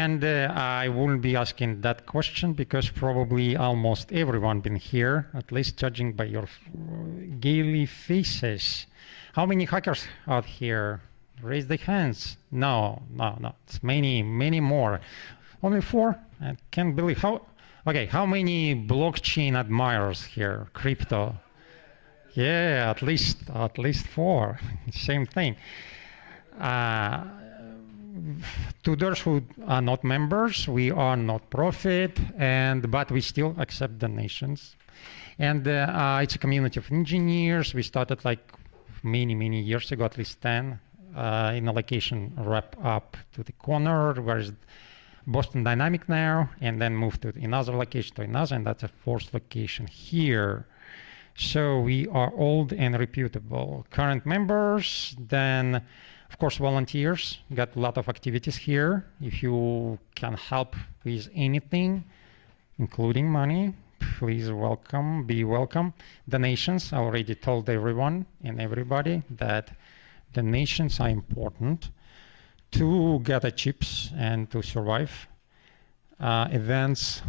And I wouldn't be asking that question because probably almost everyone been here, at least judging by your gaily faces. How many hackers out here? Raise the hands. No. It's many more. Only 4? I can't believe how. Okay, how many blockchain admirers here? Crypto. Yeah, at least 4. Same thing. To those who are not members, we are not profit, but we still accept donations. And it's a community of engineers. We started like many years ago, at least 10, in a location wrap up to the corner, where is Boston Dynamic now, and then moved to another location to another, and that's a 4th location here. So we are old and reputable. Current members, then of course volunteers, got a lot of activities here. If you can help with anything, including money, please be welcome. Donations, I already told everyone and everybody that donations are important to gather chips and to survive. Events,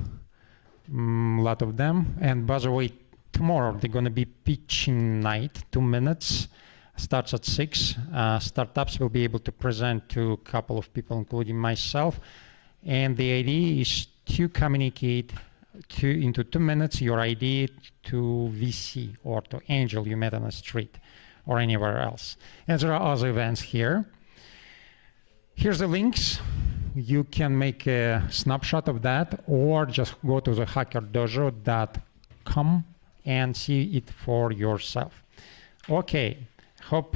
a lot of them. And by the way, tomorrow they're going to be pitching night, 2 minutes. Starts at 6. Startups will be able to present to a couple of people, including myself. And the idea is to communicate into 2 minutes your idea to VC or to angel you met on the street or anywhere else. And there are other events here. Here's the links. You can make a snapshot of that or just go to the hackerdojo.com and see it for yourself. Okay, hope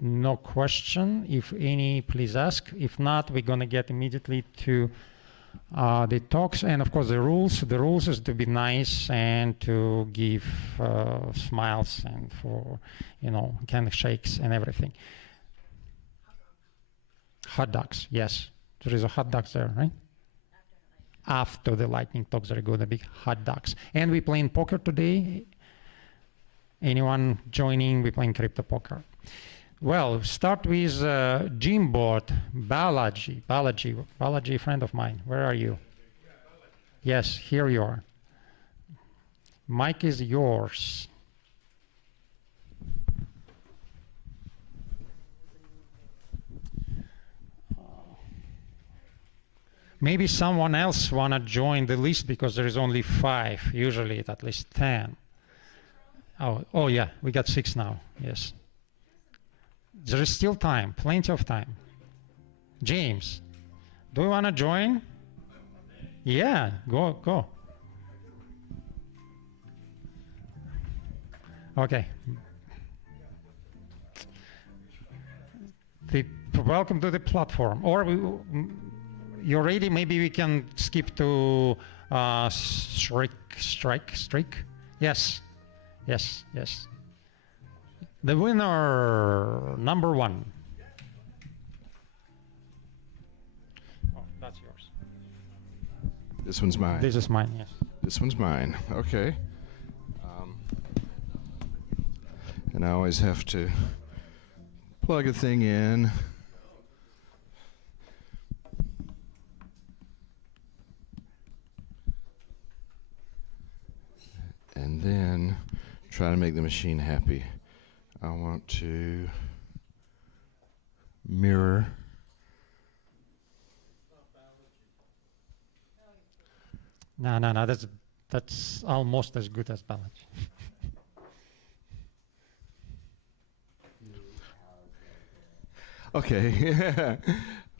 no question. If any, please ask. If not, we're going to get immediately to the talks and of course the rules. The rules is to be nice and to give smiles and for, kind of shakes and everything. Hot dogs, yes. There is a hot dogs there, right? After the lightning talks, there are going to be hot dogs. And we're playing poker today. Anyone joining? We're playing crypto poker. Well, start with Jimbot, Balaji, friend of mine. Where are you? Yes, here you are. Mic is yours. Maybe someone else wanna join the list because there is only 5. Usually it's at least 10. Oh yeah, we got 6 now. Yes. There is still time, plenty of time. James, do you wanna join? Yeah, go. Okay. Welcome to the platform. Or you're ready? Maybe we can skip to strike. Yes. The winner, number 1. Oh, that's yours. This one's mine. This is mine, yes. This one's mine. Okay. And I always have to plug a thing in. And then try to make the machine happy. I want to mirror. No, that's almost as good as Balaji. Okay,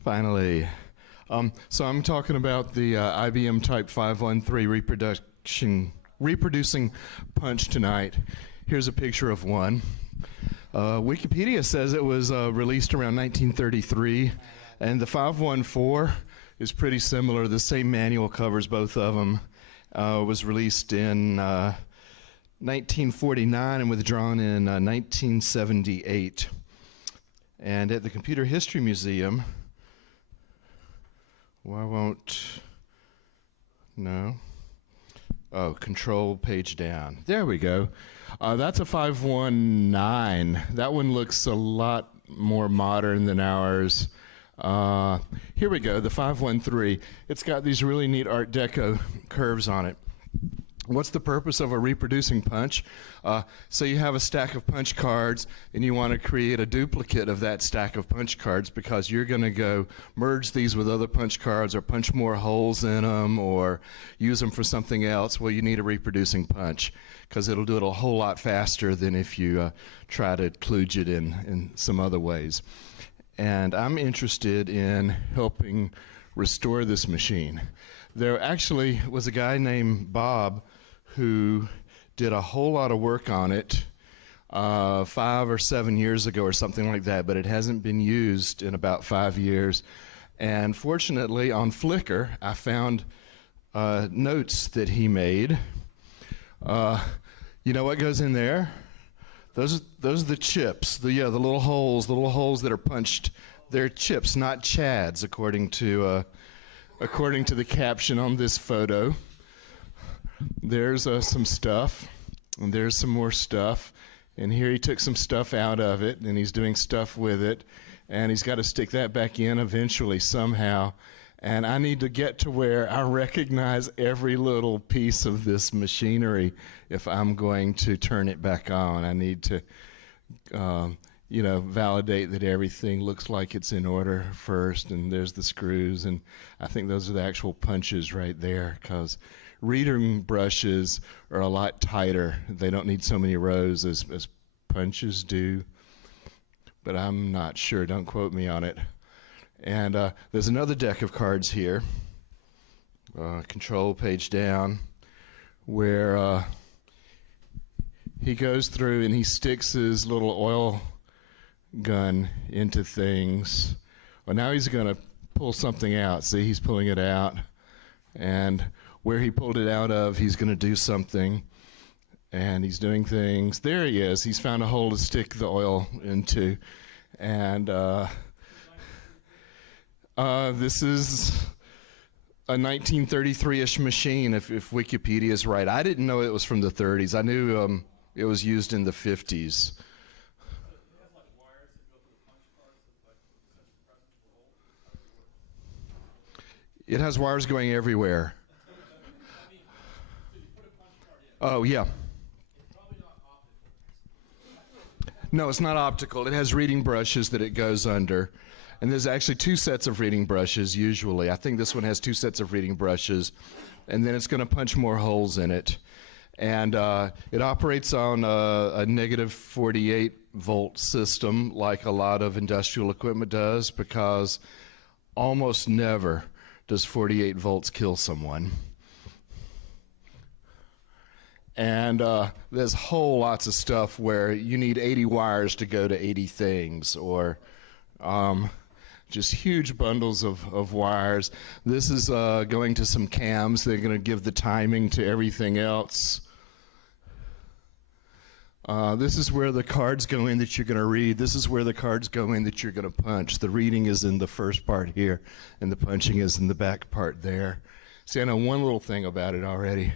finally. So I'm talking about the IBM Type 513 reproducing punch tonight. Here's a picture of one. Wikipedia says it was released around 1933, and the 514 is pretty similar. The same manual covers both of them. Was released in 1949 and withdrawn in 1978. And at the Computer History Museum, control page down. There we go. That's a 519. That one looks a lot more modern than ours. Here we go, the 513. It's got these really neat Art Deco curves on it. What's the purpose of a reproducing punch? So you have a stack of punch cards and you want to create a duplicate of that stack of punch cards because you're going to go merge these with other punch cards or punch more holes in them or use them for something else. Well, you need a reproducing punch because it'll do it a whole lot faster than if you try to kludge it in some other ways. And I'm interested in helping restore this machine. There actually was a guy named Bob who did a whole lot of work on it 5 or 7 years ago or something like that, but it hasn't been used in about 5 years. And fortunately, on Flickr, I found notes that he made. You know what goes in there? Those are the chips. The little holes that are punched. They're chips, not chads, according to the caption on this photo. There's some stuff, and there's some more stuff, and here he took some stuff out of it, and he's doing stuff with it, and he's got to stick that back in eventually somehow. And I need to get to where I recognize every little piece of this machinery if I'm going to turn it back on. I need to, validate that everything looks like it's in order first, and there's the screws, and I think those are the actual punches right there, because reading brushes are a lot tighter. They don't need so many rows as punches do, but I'm not sure. Don't quote me on it. And there's another deck of cards here, control page down, where he goes through and he sticks his little oil gun into things. Well, now he's going to pull something out. See, he's pulling it out. And where he pulled it out of, he's going to do something. And he's doing things. There he is. He's found a hole to stick the oil into. And this is a 1933-ish machine, if Wikipedia is right. I didn't know it was from the 30s. I knew it was used in the 50s. It has wires going everywhere. Oh, yeah. No, it's not optical. It has reading brushes that it goes under. And there's actually 2 sets of reading brushes usually. I think this one has 2 sets of reading brushes. And then it's going to punch more holes in it. And it operates on a negative 48 volt system like a lot of industrial equipment does, because almost never does 48 volts kill someone. And there's whole lots of stuff where you need 80 wires to go to 80 things, or just huge bundles of wires. This is going to some cams. They're going to give the timing to everything else. This is where the cards go in that you're going to read. This is where the cards go in that you're going to punch. The reading is in the first part here, and the punching is in the back part there. See, I know one little thing about it already.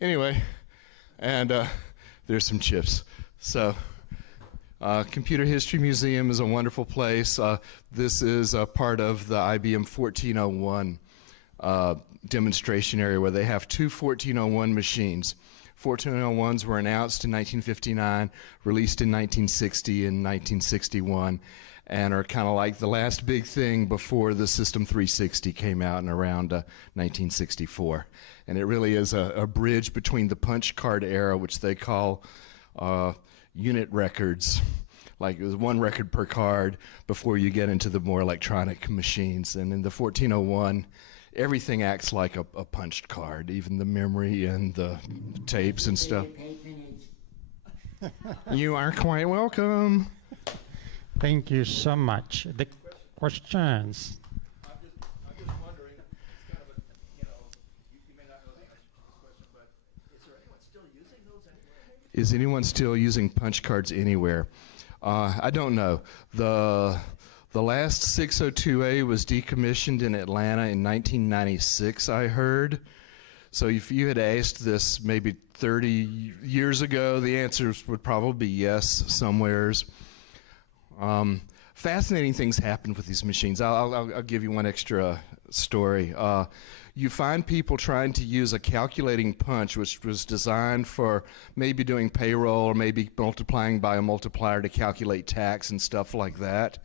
Anyway, and there's some chips. So, Computer History Museum is a wonderful place. This is a part of the IBM 1401 demonstration area where they have 2 1401 machines. 1401s were announced in 1959, released in 1960 and 1961, and are kind of like the last big thing before the System 360 came out in around 1964. And it really is a bridge between the punch card era, which they call unit records, like it was 1 record per card, before you get into the more electronic machines. And in the 1401, everything acts like a punched card, even the memory and the tapes and stuff. You are quite welcome. Thank you so much. The questions? I'm just wondering, it's kind of a, you may not know the answer to this question, but is there anyone still using those anywhere? Is anyone still using punch cards anywhere? I don't know. The last 602A was decommissioned in Atlanta in 1996, I heard. So if you had asked this maybe 30 years ago, the answers would probably be yes, somewheres. fascinating things happen with these machines. I'll give you one extra story. You find people trying to use a calculating punch, which was designed for maybe doing payroll or maybe multiplying by a multiplier to calculate tax and stuff like that.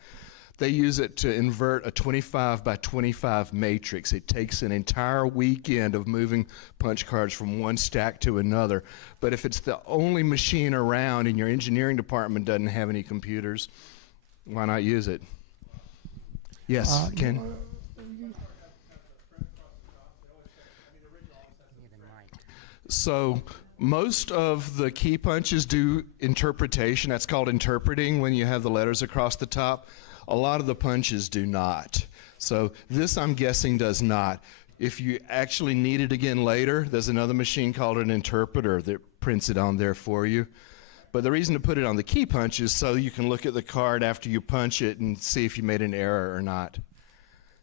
They use it to invert a 25 by 25 matrix. It takes an entire weekend of moving punch cards from one stack to another. But if it's the only machine around and your engineering department doesn't have any computers, why not use it? Yes, Ken? So most of the key punches do interpretation. That's called interpreting when you have the letters across the top. A lot of the punches do not. So this, I'm guessing, does not. If you actually need it again later, there's another machine called an interpreter that prints it on there for you. But the reason to put it on the key punch is so you can look at the card after you punch it and see if you made an error or not.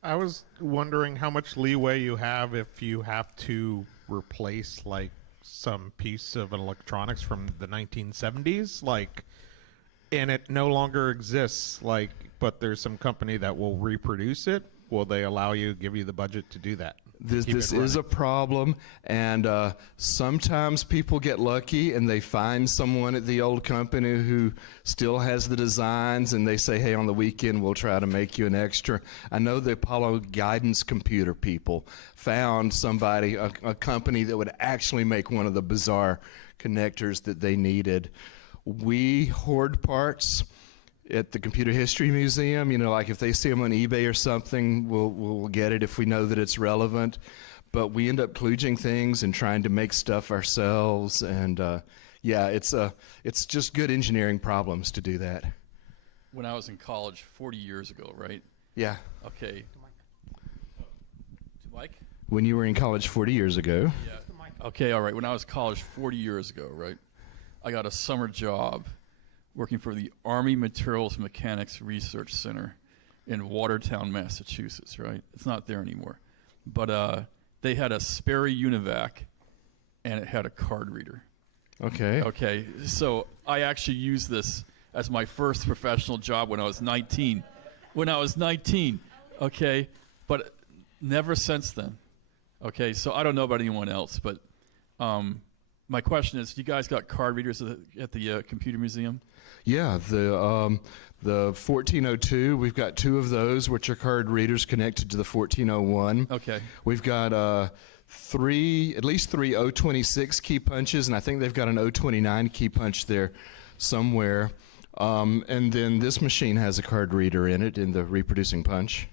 I was wondering how much leeway you have if you have to replace like some piece of electronics from the 1970s, like, and it no longer exists, like, but there's some company that will reproduce it. Will they allow you, give you the budget to do that? This is a problem, and sometimes people get lucky and they find someone at the old company who still has the designs, and they say, hey, on the weekend we'll try to make you an extra. I know the Apollo guidance computer people found somebody, a company that would actually make one of the bizarre connectors that they needed. We hoard parts at the Computer History Museum. You know, like if they see them on eBay or something, we'll get it if we know that it's relevant. But we end up kludging things and trying to make stuff ourselves. And yeah, it's just good engineering problems to do that. When I was in college 40 years ago, right? Yeah. Okay. To Mike? When you were in college 40 years ago. Yeah. Okay, all right. When I was in college 40 years ago, right? I got a summer job working for the Army Materials Mechanics Research Center in Watertown, Massachusetts, right? It's not there anymore. But they had a Sperry Univac, and it had a card reader. Okay. Okay, so I actually used this as my first professional job when I was 19. Okay? But never since then. Okay, so I don't know about anyone else, but my question is, you guys got card readers at the Computer Museum? Yeah, the 1402, we've got two of those, which are card readers connected to the 1401. Okay. We've got at least three 026 key punches, and I think they've got an 029 key punch there somewhere. And then this machine has a card reader in it, in the reproducing punch.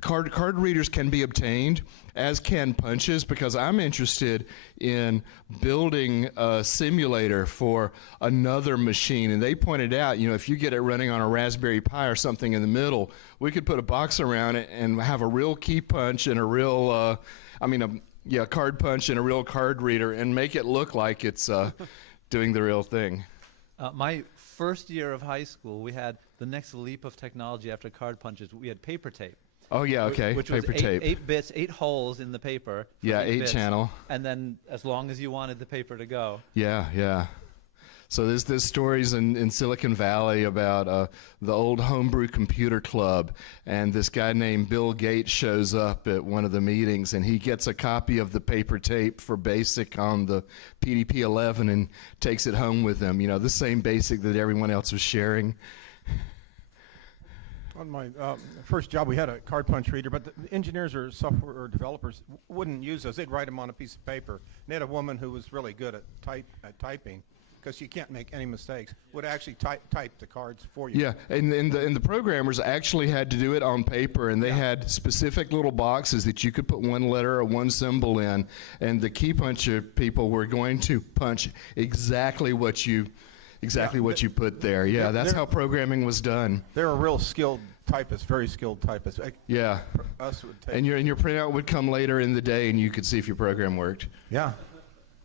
Card readers can be obtained, as can punches, because I'm interested in building a simulator for another machine. And they pointed out, you know, if you get it running on a Raspberry Pi or something in the middle, we could put a box around it and have a real key punch and a real, card punch and a real card reader, and make it look like it's doing the real thing. My first year of high school, we had the next leap of technology after card punches. We had paper tape. Oh, yeah, okay, Which paper was tape. 8 bits, 8 holes in the paper. Yeah, 8 bits, channel. And then as long as you wanted the paper to go. Yeah. So there's stories in Silicon Valley about the old homebrew computer club, and this guy named Bill Gates shows up at one of the meetings, and he gets a copy of the paper tape for BASIC on the PDP-11 and takes it home with him. You know, the same BASIC that everyone else was sharing. On my first job, we had a card punch reader, but the engineers or software developers wouldn't use those. They'd write them on a piece of paper. And they had a woman who was really good at typing, because you can't make any mistakes, would actually type the cards for you. Yeah, and the programmers actually had to do it on paper, and they had specific little boxes that you could put one letter or one symbol in, and the key puncher people were going to punch exactly what you put there. Yeah, that's how programming was done. They're a real skilled typist, very skilled typist. Yeah. Us would take. And your printout would come later in the day, and you could see if your program worked. Yeah.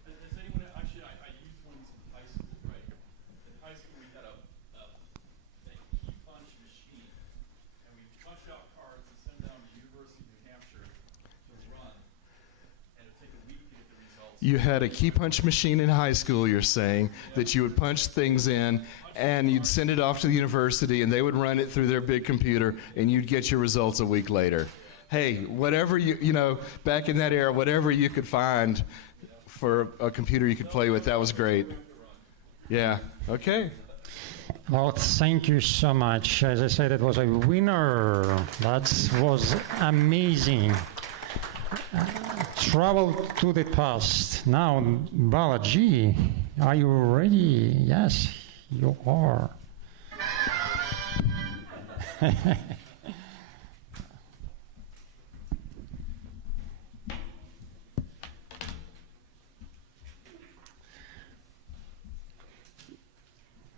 Does anyone, actually, I used one of these in high school, right? In high school, we had a key punch machine, and we punched out cards and send them down to the University of New Hampshire to run, and it'd take a week to get the results. You had a key punch machine in high school, you're saying, that you would punch things in, and you'd send it off to the university, and they would run it through their big computer, and you'd get your results a week later. Hey, whatever you know, back in that era, whatever you could find for a computer you could play with, that was great. Yeah, okay. Well, thank you so much. As I said, it was a winner. That was amazing. Travel to the past. Now, Balaji, are you ready? Yes, you are.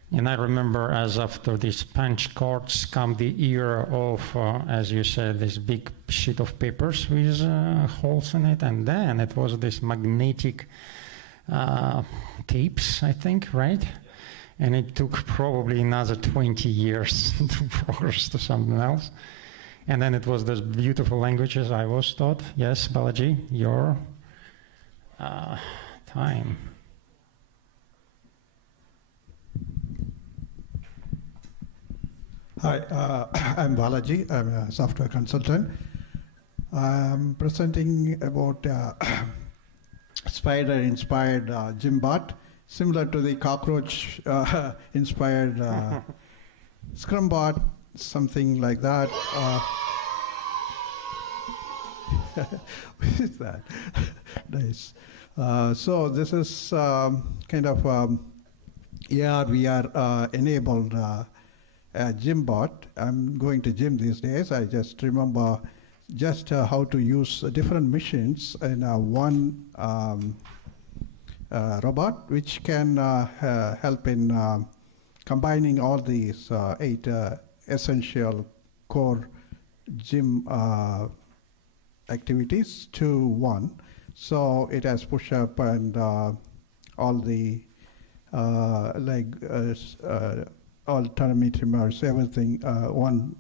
And I remember as after these punch cards come the era of, as you said, this big sheet of papers with holes in it. And then it was this magnetic tapes, I think, right? And it took probably another 20 years to progress to something else. And then it was those beautiful languages I was taught. Yes, Balaji, your time. Hi, I'm Balaji. I'm a software consultant. I'm presenting about spider-inspired Gymbot, similar to the cockroach-inspired Scrumbot, something like that. What is that? Nice. So this is kind of AR, VR enabled Gymbot. I'm going to gym these days. I just remember just how to use different machines in one robot, which can help in combining all these 8 essential core gym activities to one. So it has push-up and all the all tummy trimmers, everything, one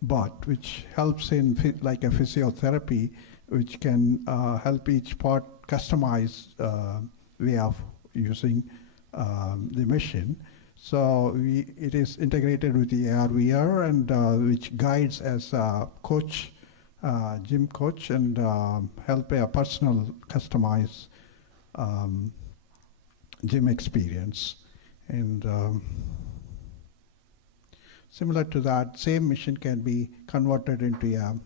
bot, which helps in like a physiotherapy, which can help each part customize way of using the machine. So it is integrated with the AR VR, and which guides as a coach, gym coach, and help a personal customize gym experience. And similar to that, same machine can be converted into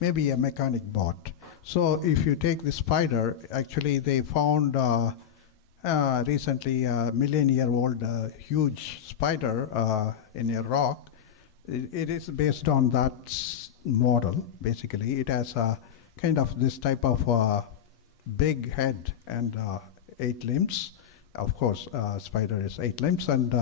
maybe a mechanic bot. So if you take the spider, actually they found recently a million-year-old huge spider in a rock. It is based on that model, basically. It has a kind of this type of big head and 8 limbs. Of course, spider is 8 limbs, and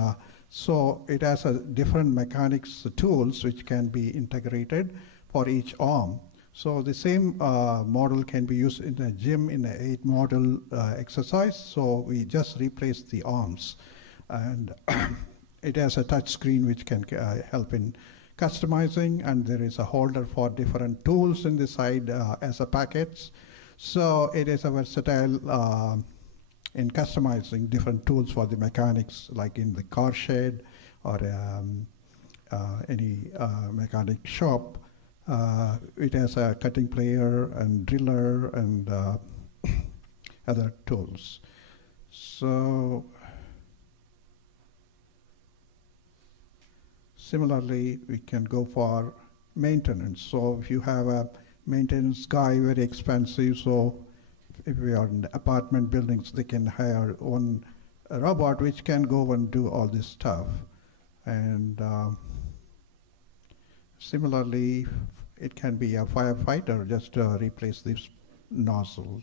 so it has a different mechanics tools which can be integrated for each arm. So the same model can be used in a gym in an 8 model exercise. So we just replace the arms, and it has a touch screen which can help in customizing, and there is a holder for different tools in the side as a packets. So it is a versatile in customizing different tools for the mechanics, like in the car shed or any mechanic shop. It has a cutting player and driller and other tools. So similarly, we can go for maintenance. So if you have a maintenance guy, very expensive, so if we are in apartment buildings, they can hire one robot which can go and do all this stuff. And similarly, it can be a firefighter, just replace this nozzle.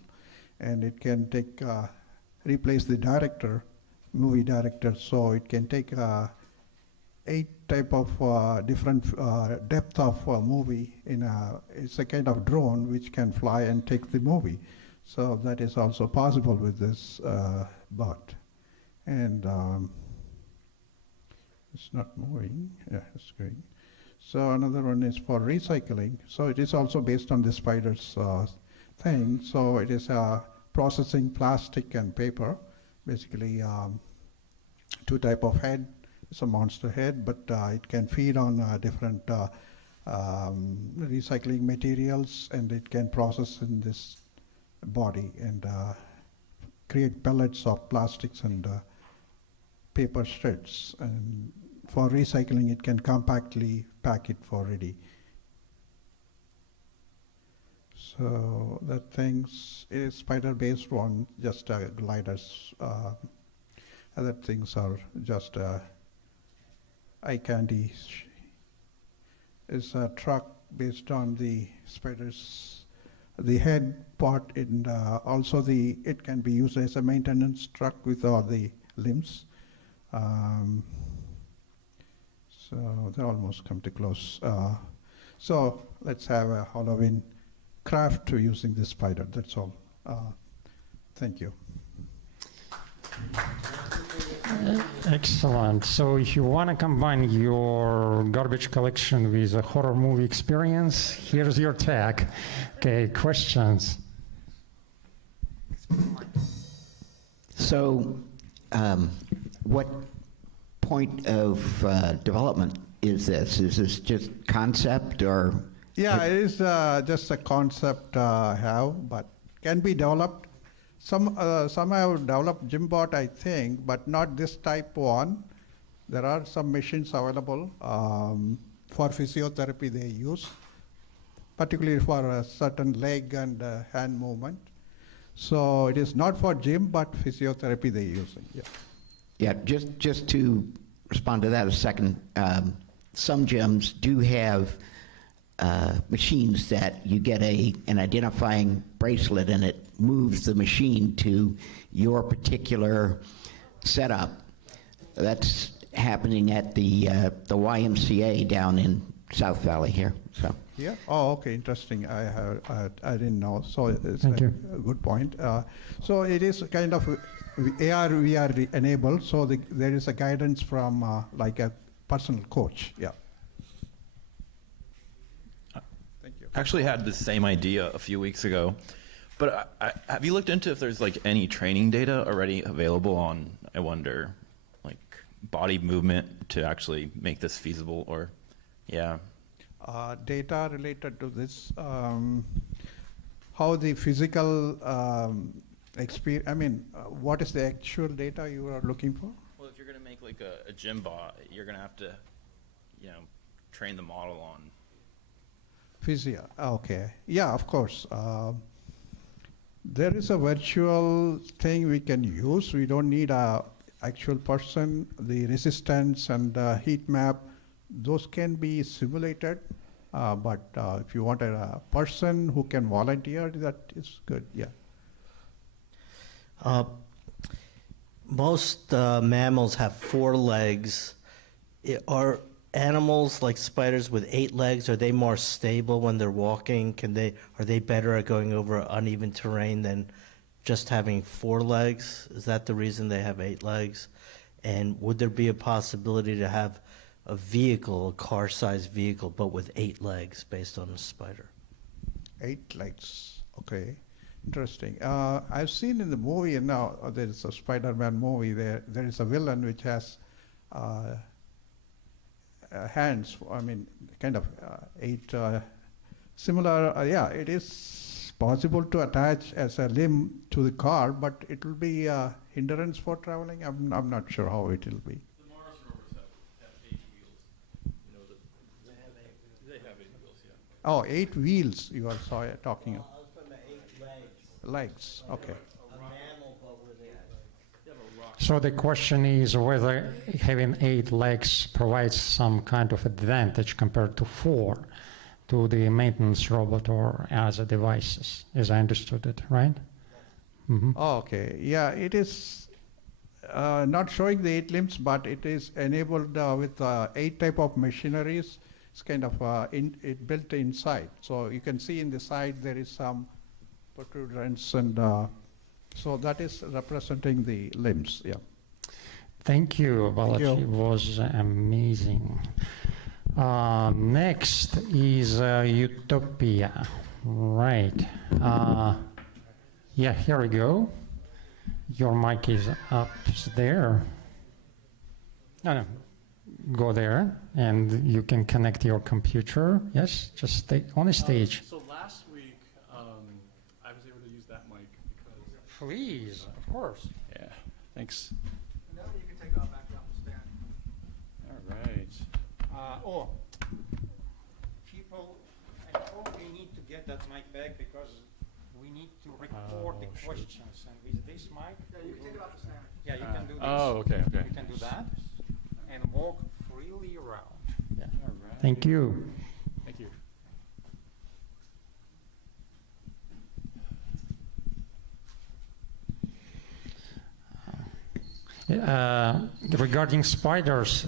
And it can take replace the director, movie director, so it can take 8 type of different depth of movie it's a kind of drone which can fly and take the movie. So that is also possible with this bot. And it's not moving. Yeah, it's going. So another one is for recycling. So it is also based on the spider's thing. So it is processing plastic and paper, basically two type of head. It's a monster head, but it can feed on different recycling materials, and it can process in this body and create pellets of plastics and paper shreds. And for recycling, it can compactly pack it for ready. So that things is spider-based one, just gliders. Other things are just eye candy. It's a truck based on the spiders, the head part, and also it can be used as a maintenance truck with all the limbs. So they almost come to close. So let's have a Halloween craft using this spider. That's all. Thank you. Excellent. So if you want to combine your garbage collection with a horror movie experience, here's your tag. Okay, questions? So, what point of development is this? Is this just concept or? Yeah, it is just a concept I have, but can be developed. Some have developed Gymbot, I think, but not this type one. There are some machines available for physiotherapy they use, particularly for a certain leg and hand movement. So it is not for gym, but physiotherapy they're using. Yeah. Yeah, just to respond to that a second, some gyms do have machines that you get an identifying bracelet and it moves the machine to your particular setup. That's happening at the YMCA down in South Valley here. So. Yeah. Oh, okay. Interesting. I didn't know. So it's Thank you. a good point. So it is kind of AR VR enabled. So there is a guidance from like a personal coach. Yeah. Thank you. Actually had the same idea a few weeks ago, but have you looked into if there's like any training data already available on, I wonder, like body movement to actually make this feasible? Or yeah. Data related to this, how the physical experience, I mean, what is the actual data you are looking for? Well, if you're going to make like a gym bot, you're going to have to, train the model on. Physio, okay. Yeah, of course. There is a virtual thing we can use. We don't need a actual person. The resistance and heat map, those can be simulated. But if you want a person who can volunteer, that is good, yeah. Most mammals have 4 legs. Are animals like spiders with 8 legs, are they more stable when they're walking? Are they better at going over uneven terrain than just having 4 legs? Is that the reason they have 8 legs? And would there be a possibility to have a vehicle, a car-sized vehicle, but with 8 legs based on a spider? 8 legs, okay. Interesting. I've seen in the movie, and now there is a Spider-Man movie, there is a villain which has hands, I mean, kind of 8 similar, yeah, it is possible to attach as a limb to the car, but it will be a hindrance for traveling. I'm not sure how it will be. The Mars rovers have 8 wheels. They have 8 wheels, yeah. Oh, 8 wheels you are talking about. I was talking about 8 legs. Legs, okay. A mammal, but with 8 legs. So the question is whether having 8 legs provides some kind of advantage compared to 4 to the maintenance robot or other devices, as I understood it, right? Mm-hmm. Oh, okay. Yeah, it is not showing the 8 limbs, but it is enabled with 8 type of machineries. It's kind of it built inside. So you can see in the side there is some protrusions, and so that is representing the limbs. Yeah. Thank you, Balaji. you. It was amazing. Next is Utopia. Right. Yeah, here we go. Your mic is up there. No, go there, and you can connect your computer. Yes, just stay on the stage. So last week, I was able to use that mic because. Please, of course. Yeah, thanks. Now you can take off back down the stand. All right. People, I hope we need to get that mic back because we need to record the questions. And with this mic, Yeah, you can take it off the stand. yeah, you can do this. Oh, okay. You can do that and walk freely around. Yeah. All right. Thank you. Thank you. Regarding spiders,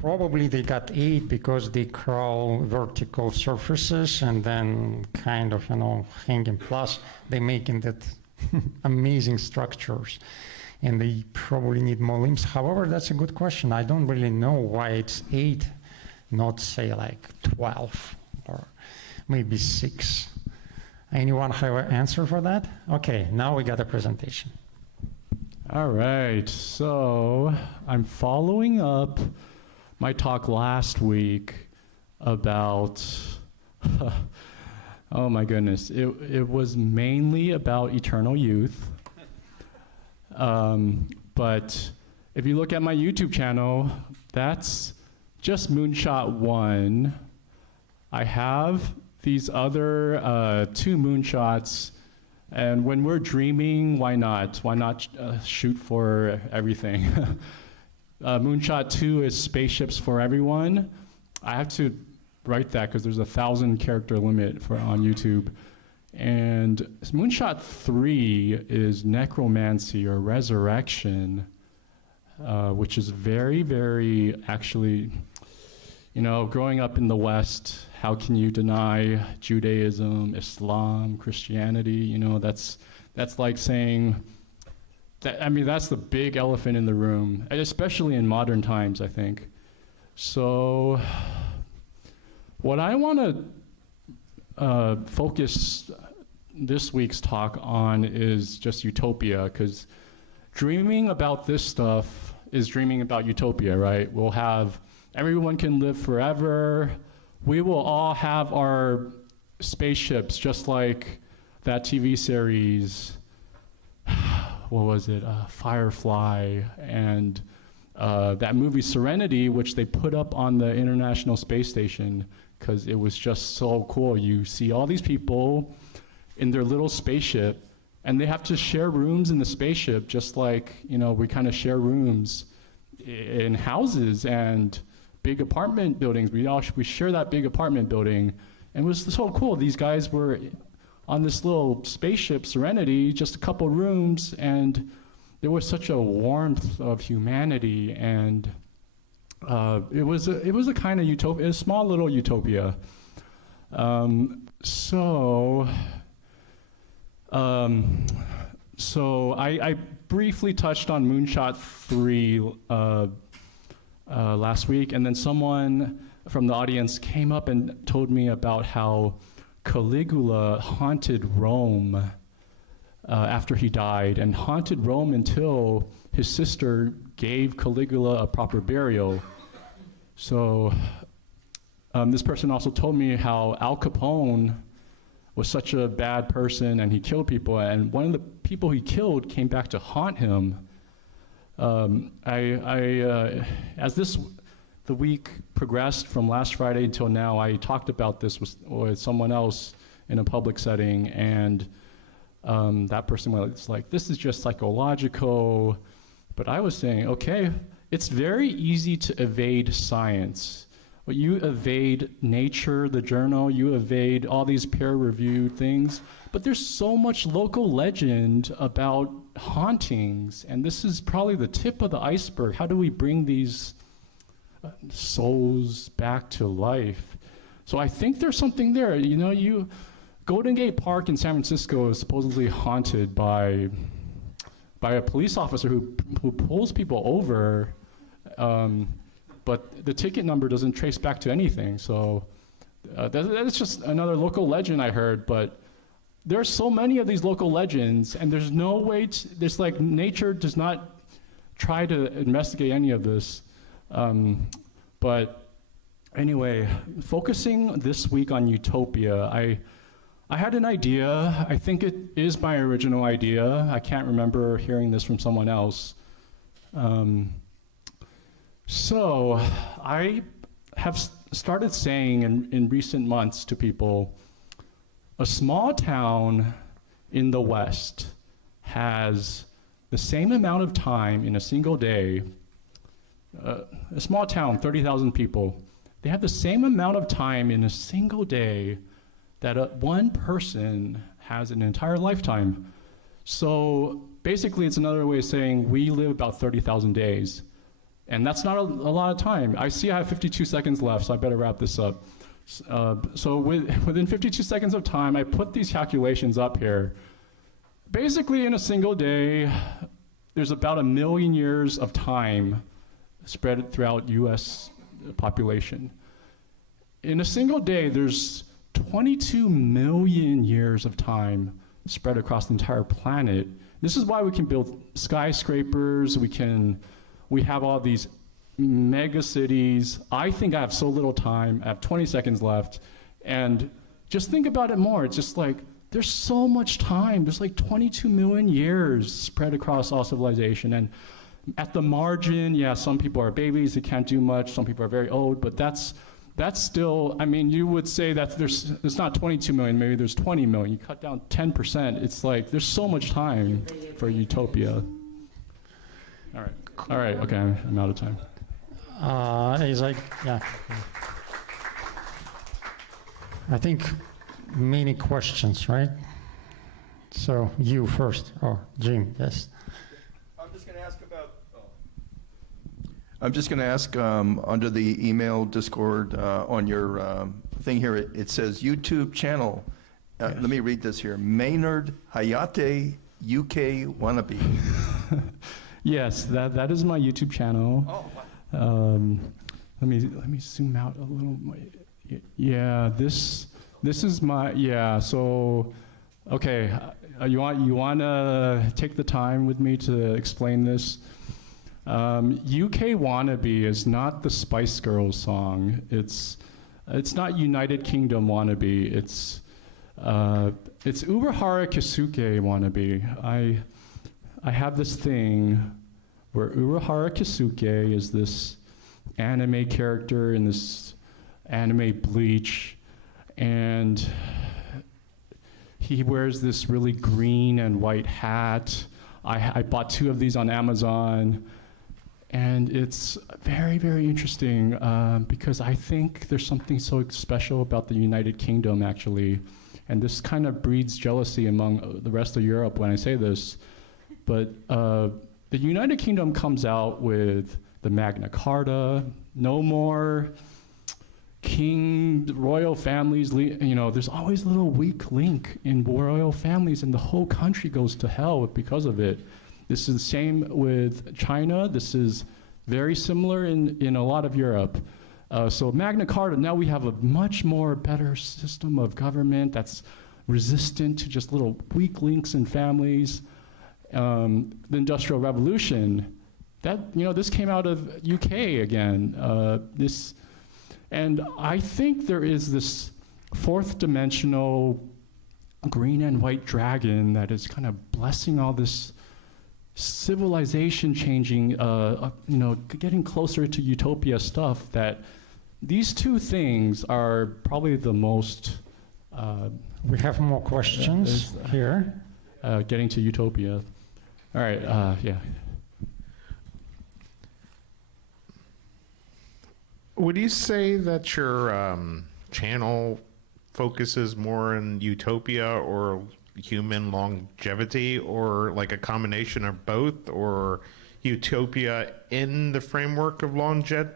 probably they got 8 because they crawl vertical surfaces and then kind of, hanging. Plus, they making that amazing structures, and they probably need more limbs. However, that's a good question. I don't really know why it's 8, not say like 12 or maybe 6. Anyone have an answer for that? Okay, now we got a presentation. All right. So I'm following up my talk last week about. Oh my goodness! It was mainly about eternal youth. But if you look at my YouTube channel, that's just Moonshot 1. I have these other 2 moonshots, and when we're dreaming, why not? Why not shoot for everything? Moonshot 2 is spaceships for everyone. I have to write that because there's a 1,000-character limit on YouTube. And Moonshot 3 is necromancy or resurrection, which is very, very actually, growing up in the West, how can you deny Judaism, Islam, Christianity? That's like saying, that's the big elephant in the room, especially in modern times, I think. So what I want to focus this week's talk on is just utopia, because dreaming about this stuff is dreaming about utopia, right? Everyone can live forever. We will all have our spaceships, just like that TV series, what was it, Firefly, and that movie Serenity, which they put up on the International Space Station because it was just so cool. You see all these people in their little spaceship, and they have to share rooms in the spaceship, just like, we kind of share rooms in houses and big apartment buildings. We share that big apartment building, and it was so cool. These guys were on this little spaceship, Serenity, just a couple rooms, and there was such a warmth of humanity, and it was a kind of utopia, a small little utopia. So I briefly touched on Moonshot 3 last week, and then someone from the audience came up and told me about how Caligula haunted Rome after he died, and haunted Rome until his sister gave Caligula a proper burial. So this person also told me how Al Capone was such a bad person and he killed people, and one of the people he killed came back to haunt him. As the week progressed from last Friday until now, I talked about this with someone else in a public setting, and that person was like, this is just psychological. But I was saying, okay, it's very easy to evade science. But you evade Nature, the journal, you evade all these peer-reviewed things, but there's so much local legend about hauntings, and this is probably the tip of the iceberg. How do we bring these souls back to life? So I think there's something there. Golden Gate Park in San Francisco is supposedly haunted by a police officer who pulls people over, but the ticket number doesn't trace back to anything. So That's just another local legend I heard, but there's so many of these local legends, and there's no way there's like nature does not try to investigate any of this. But anyway, focusing this week on utopia, I had an idea. I think it is my original idea. I can't remember hearing this from someone else. So I have started saying in recent months to people, a small town in the West has the same amount of time in a single day. A small town, 30,000 people, they have the same amount of time in a single day that one person has an entire lifetime. So basically, it's another way of saying we live about 30,000 days. And that's not a lot of time. I see I have 52 seconds left, so I better wrap this up. So within 52 seconds of time, I put these calculations up here. Basically, in a single day, there's about 1 million years of time spread throughout US population. In a single day, there's 22 million years of time spread across the entire planet. This is why we can build skyscrapers, we have all these mega cities. I think I have so little time. I have 20 seconds left. And just think about it more. It's just like, there's so much time. There's like 22 million years spread across all civilization. And at the margin, yeah, some people are babies, they can't do much. Some people are very old, but that's still, I mean, you would say that it's not 22 million, maybe there's 20 million. You cut down 10%. It's like, there's so much time for utopia. All right, okay, I'm out of time. Yeah. I think many questions, right? So you first, or Jim, yes. I'm just going to ask under the email Discord on your thing here, it says YouTube channel. Yes. Let me read this here. Maynard Hayate UK Wannabe. Yes, that is my YouTube channel. Oh, wow. Let me zoom out a little. Yeah, this is my, yeah. So, okay, you want to take the time with me to explain this? UK Wannabe is not the Spice Girls song. It's not United Kingdom Wannabe. It's Urahara Kisuke Wannabe. I have this thing where Urahara Kisuke is this anime character in this anime Bleach, and he wears this really green and white hat. I bought 2 of these on Amazon, and it's very, very interesting because I think there's something so special about the United Kingdom, actually, and this kind of breeds jealousy among the rest of Europe when I say this. But the United Kingdom comes out with the Magna Carta, no more royal families, there's always a little weak link in royal families, and the whole country goes to hell because of it. This is the same with China. This is very similar in a lot of Europe. So Magna Carta, now we have a much more better system of government that's resistant to just little weak links in families. The Industrial Revolution, this came out of UK again. And I think there is this 4th dimensional green and white dragon that is kind of blessing all this civilization changing, getting closer to utopia stuff, that these 2 things are probably the most... we have more questions here. Getting to utopia. All right, yeah. Would you say that your channel focuses more on utopia or human longevity, or like a combination of both, or utopia in the framework of longevity?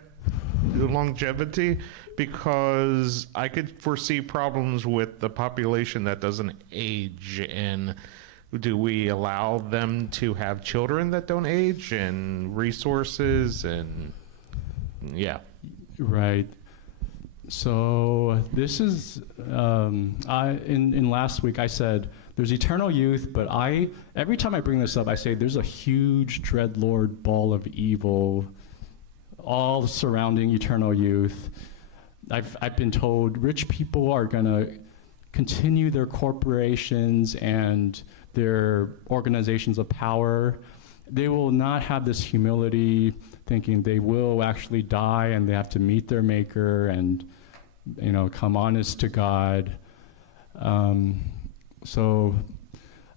Because I could foresee problems with the population that doesn't age, and do we allow them to have children that don't age, and resources, and yeah. Right. So this is, in last week I said, there's eternal youth, but every time I bring this up, I say there's a huge dreadlord ball of evil all surrounding eternal youth. I've been told rich people are gonna continue their corporations and their organizations of power. They will not have this humility, thinking they will actually die and they have to meet their maker and, come honest to God. So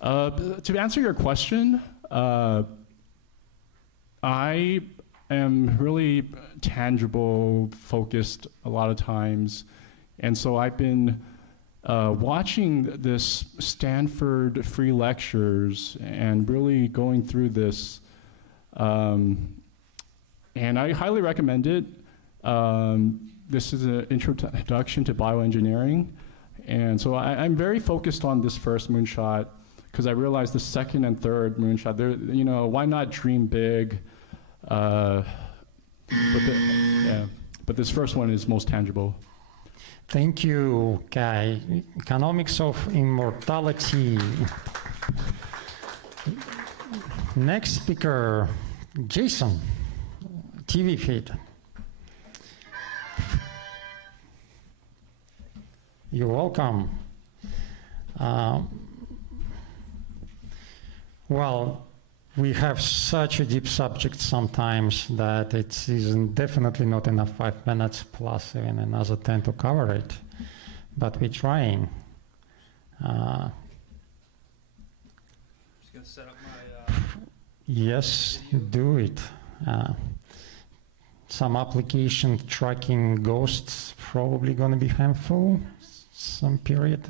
to answer your question, I am really tangible focused a lot of times. And so I've been watching this Stanford free lectures and really going through this. And I highly recommend it. This is an introduction to bioengineering. And so I'm very focused on this first moonshot because I realized the second and third moonshot, why not dream big? But this first one is most tangible. Thank you, Kai. Economics of immortality. Next speaker, Jason, TV feed. You're welcome. Well, we have such a deep subject sometimes that it is definitely not enough 5 minutes plus even another 10 to cover it, but we're trying. Just gonna set up my yes, do it. Some application tracking ghosts probably gonna be harmful some period.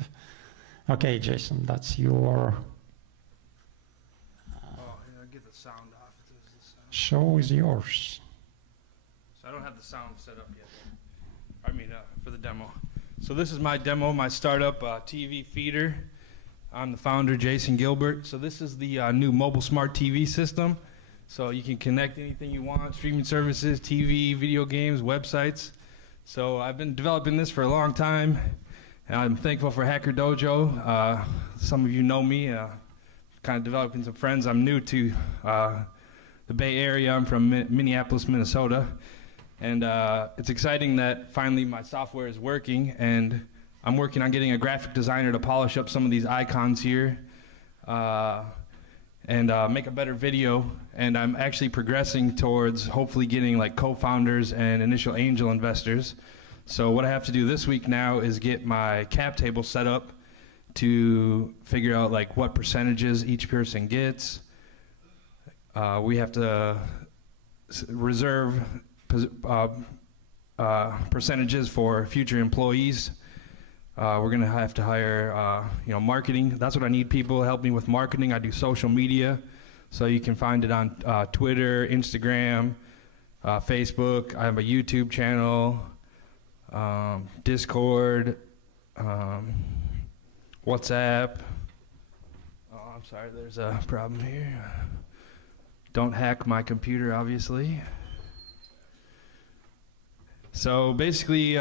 Okay, Jason, that's your get the sound off. show is yours. So I don't have the sound set up yet. For the demo. So this is my demo, my startup TV feeder. I'm the founder, Jason Gilbert. So this is the new mobile smart TV system. So you can connect anything you want, streaming services, TV, video games, websites. So I've been developing this for a long time. And I'm thankful for Hacker Dojo. Some of you know me. Kind of developing some friends. I'm new to the Bay Area. I'm from Minneapolis, Minnesota. And it's exciting that finally my software is working. And I'm working on getting a graphic designer to polish up some of these icons here and make a better video. And I'm actually progressing towards hopefully getting like co-founders and initial angel investors. So what I have to do this week now is get my cap table set up to figure out like what percentages each person gets. We have to reserve percentages for future employees. We're gonna have to hire marketing. That's what I need, people help me with marketing. I do social media, so you can find it on Twitter, Instagram, Facebook. I have a YouTube channel, Discord, WhatsApp. Oh, I'm sorry, there's a problem here. Don't hack my computer, obviously. So basically,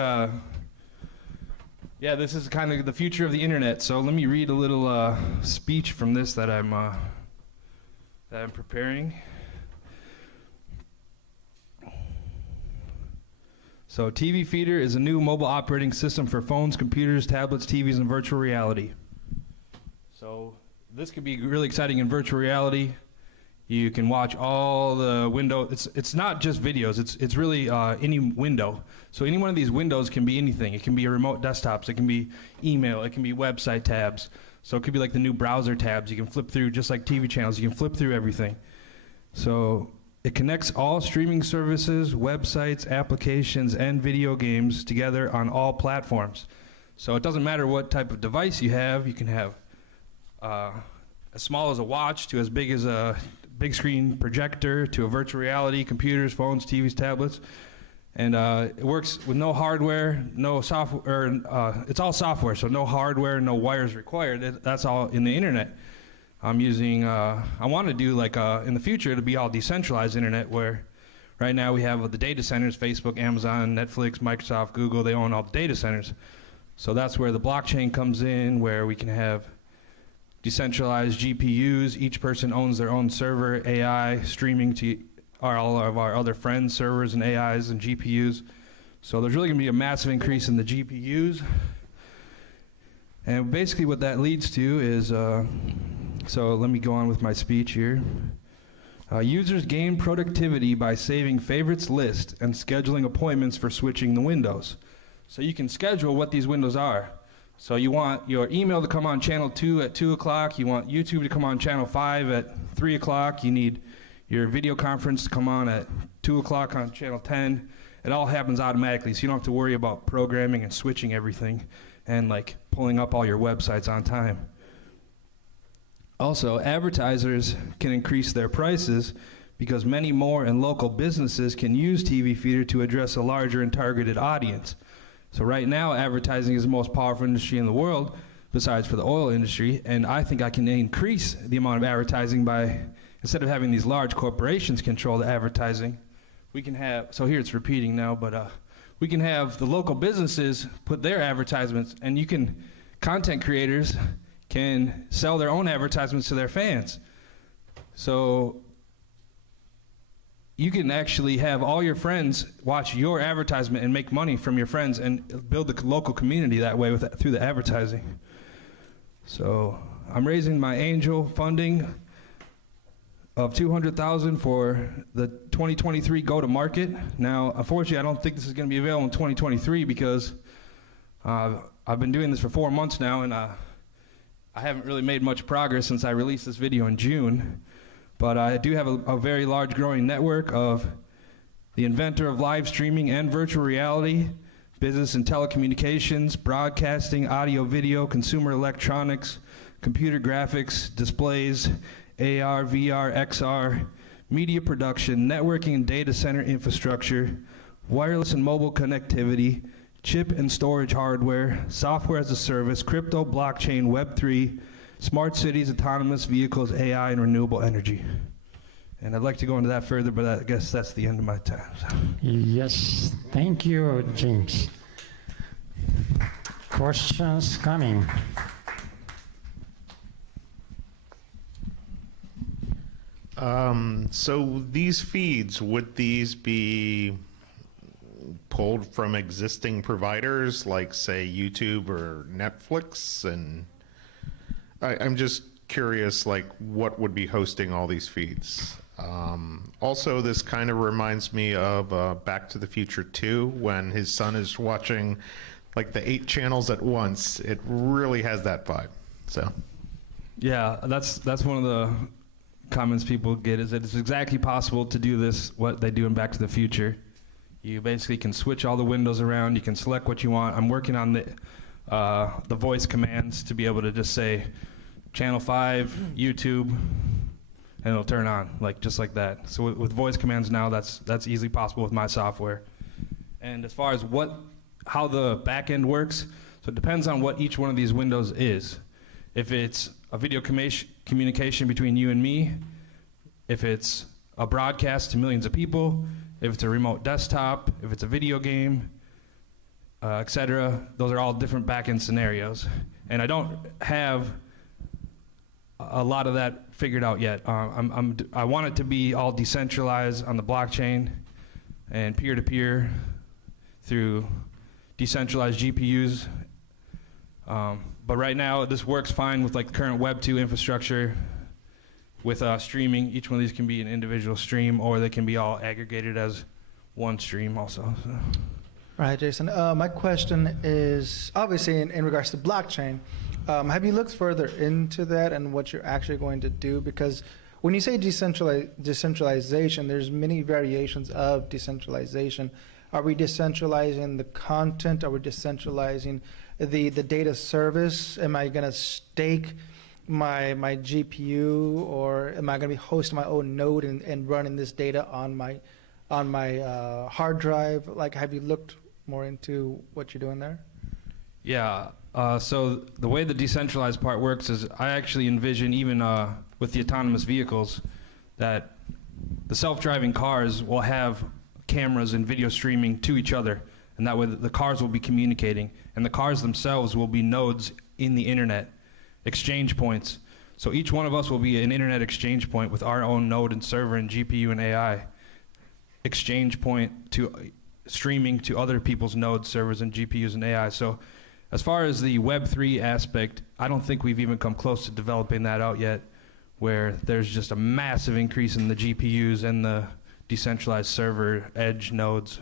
this is kind of the future of the internet. So let me read a little speech from this that I'm preparing. So TV Feeder is a new mobile operating system for phones, computers, tablets, TVs, and virtual reality. So this could be really exciting in virtual reality. You can watch all the windows. It's not just videos. It's really any window. So any one of these windows can be anything. It can be a remote desktops. It can be email. It can be website tabs. So it could be like the new browser tabs. You can flip through just like TV channels. You can flip through everything. So it connects all streaming services, websites, applications, and video games together on all platforms. So it doesn't matter what type of device you have. You can have as small as a watch to as big as a big screen projector to a virtual reality, computers, phones, TVs, tablets. And it works with no hardware, no software, it's all software, so no hardware, no wires required. That's all in the internet. I'm using, I want to do like in the future, it'll be all decentralized internet where Right now we have the data centers, Facebook, Amazon, Netflix, Microsoft, Google, they own all the data centers. So that's where the blockchain comes in, where we can have decentralized GPUs. Each person owns their own server, AI, streaming to all of our other friends' servers and AIs and GPUs. So there's really going to be a massive increase in the GPUs. And basically what that leads to is, so let me go on with my speech here. Users gain productivity by saving favorites list and scheduling appointments for switching the windows. So you can schedule what these windows are. So you want your email to come on channel 2 at 2 o'clock. You want YouTube to come on channel 5 at 3 o'clock. You need your video conference to come on at 2 o'clock on channel 10. It all happens automatically, so you don't have to worry about programming and switching everything and like pulling up all your websites on time. Also, advertisers can increase their prices because many more and local businesses can use TV Feeder to address a larger and targeted audience. So right now, advertising is the most powerful industry in the world, besides for the oil industry, and I think I can increase the amount of advertising by, instead of having these large corporations control the advertising, we can have, so here it's repeating now, but we can have the local businesses put their advertisements, and you can, content creators can sell their own advertisements to their fans. So you can actually have all your friends watch your advertisement and make money from your friends and build the local community that way through the advertising. So I'm raising my angel funding of $200,000 for the 2023 go-to-market. Now, unfortunately, I don't think this is going to be available in 2023 because I've been doing this for 4 months now, and I haven't really made much progress since I released this video in June. But I do have a very large growing network of the inventor of live streaming and virtual reality, business and telecommunications, broadcasting, audio, video, consumer electronics, computer graphics, displays, AR, VR, XR, media production, networking and data center infrastructure, wireless and mobile connectivity, chip and storage hardware, software as a service, crypto, blockchain, Web3, smart cities, autonomous vehicles, AI, and renewable energy. And I'd like to go into that further, but I guess that's the end of my time. So. Yes, thank you, James. Questions coming? So these feeds, would these be pulled from existing providers like, say, YouTube or Netflix? And I'm just curious, like, what would be hosting all these feeds? Also, this kind of reminds me of Back to the Future 2, when his son is watching like the 8 channels at once. It really has that vibe. So, yeah, that's one of the comments people get, is that it's exactly possible to do this, what they do in Back to the Future. You basically can switch all the windows around. You can select what you want. I'm working on the voice commands to be able to just say channel 5, YouTube, and it'll turn on, like just like that. So with voice commands now, that's easily possible with my software. And as far as how the back end works, so it depends on what each one of these windows is. If it's a video communication between you and me, if it's a broadcast to millions of people, if it's a remote desktop, if it's a video game, etc. Those are all different back-end scenarios. And I don't have a lot of that figured out yet. I want it to be all decentralized on the blockchain and peer-to-peer through decentralized GPUs. But right now, this works fine with like the current Web 2 infrastructure. With streaming, each one of these can be an individual stream, or they can be all aggregated as one stream also. So. Right, Jason. My question is, obviously, in regards to blockchain, have you looked further into that and what you're actually going to do? Because when you say decentralization, there's many variations of decentralization. Are we decentralizing the content? Are we decentralizing the data service? Am I going to stake my GPU, or am I going to be hosting my own node and running this data on my hard drive? Like, have you looked more into what you're doing there? Yeah. So the way the decentralized part works is I actually envision, even with the autonomous vehicles, that the self-driving cars will have cameras and video streaming to each other, and that way the cars will be communicating, and the cars themselves will be nodes in the internet, exchange points. So each one of us will be an internet exchange point with our own node and server and GPU and AI, exchange point to streaming to other people's nodes, servers, and GPUs and AI. So as far as the Web3 aspect, I don't think we've even come close to developing that out yet, where there's just a massive increase in the GPUs and the decentralized server edge nodes.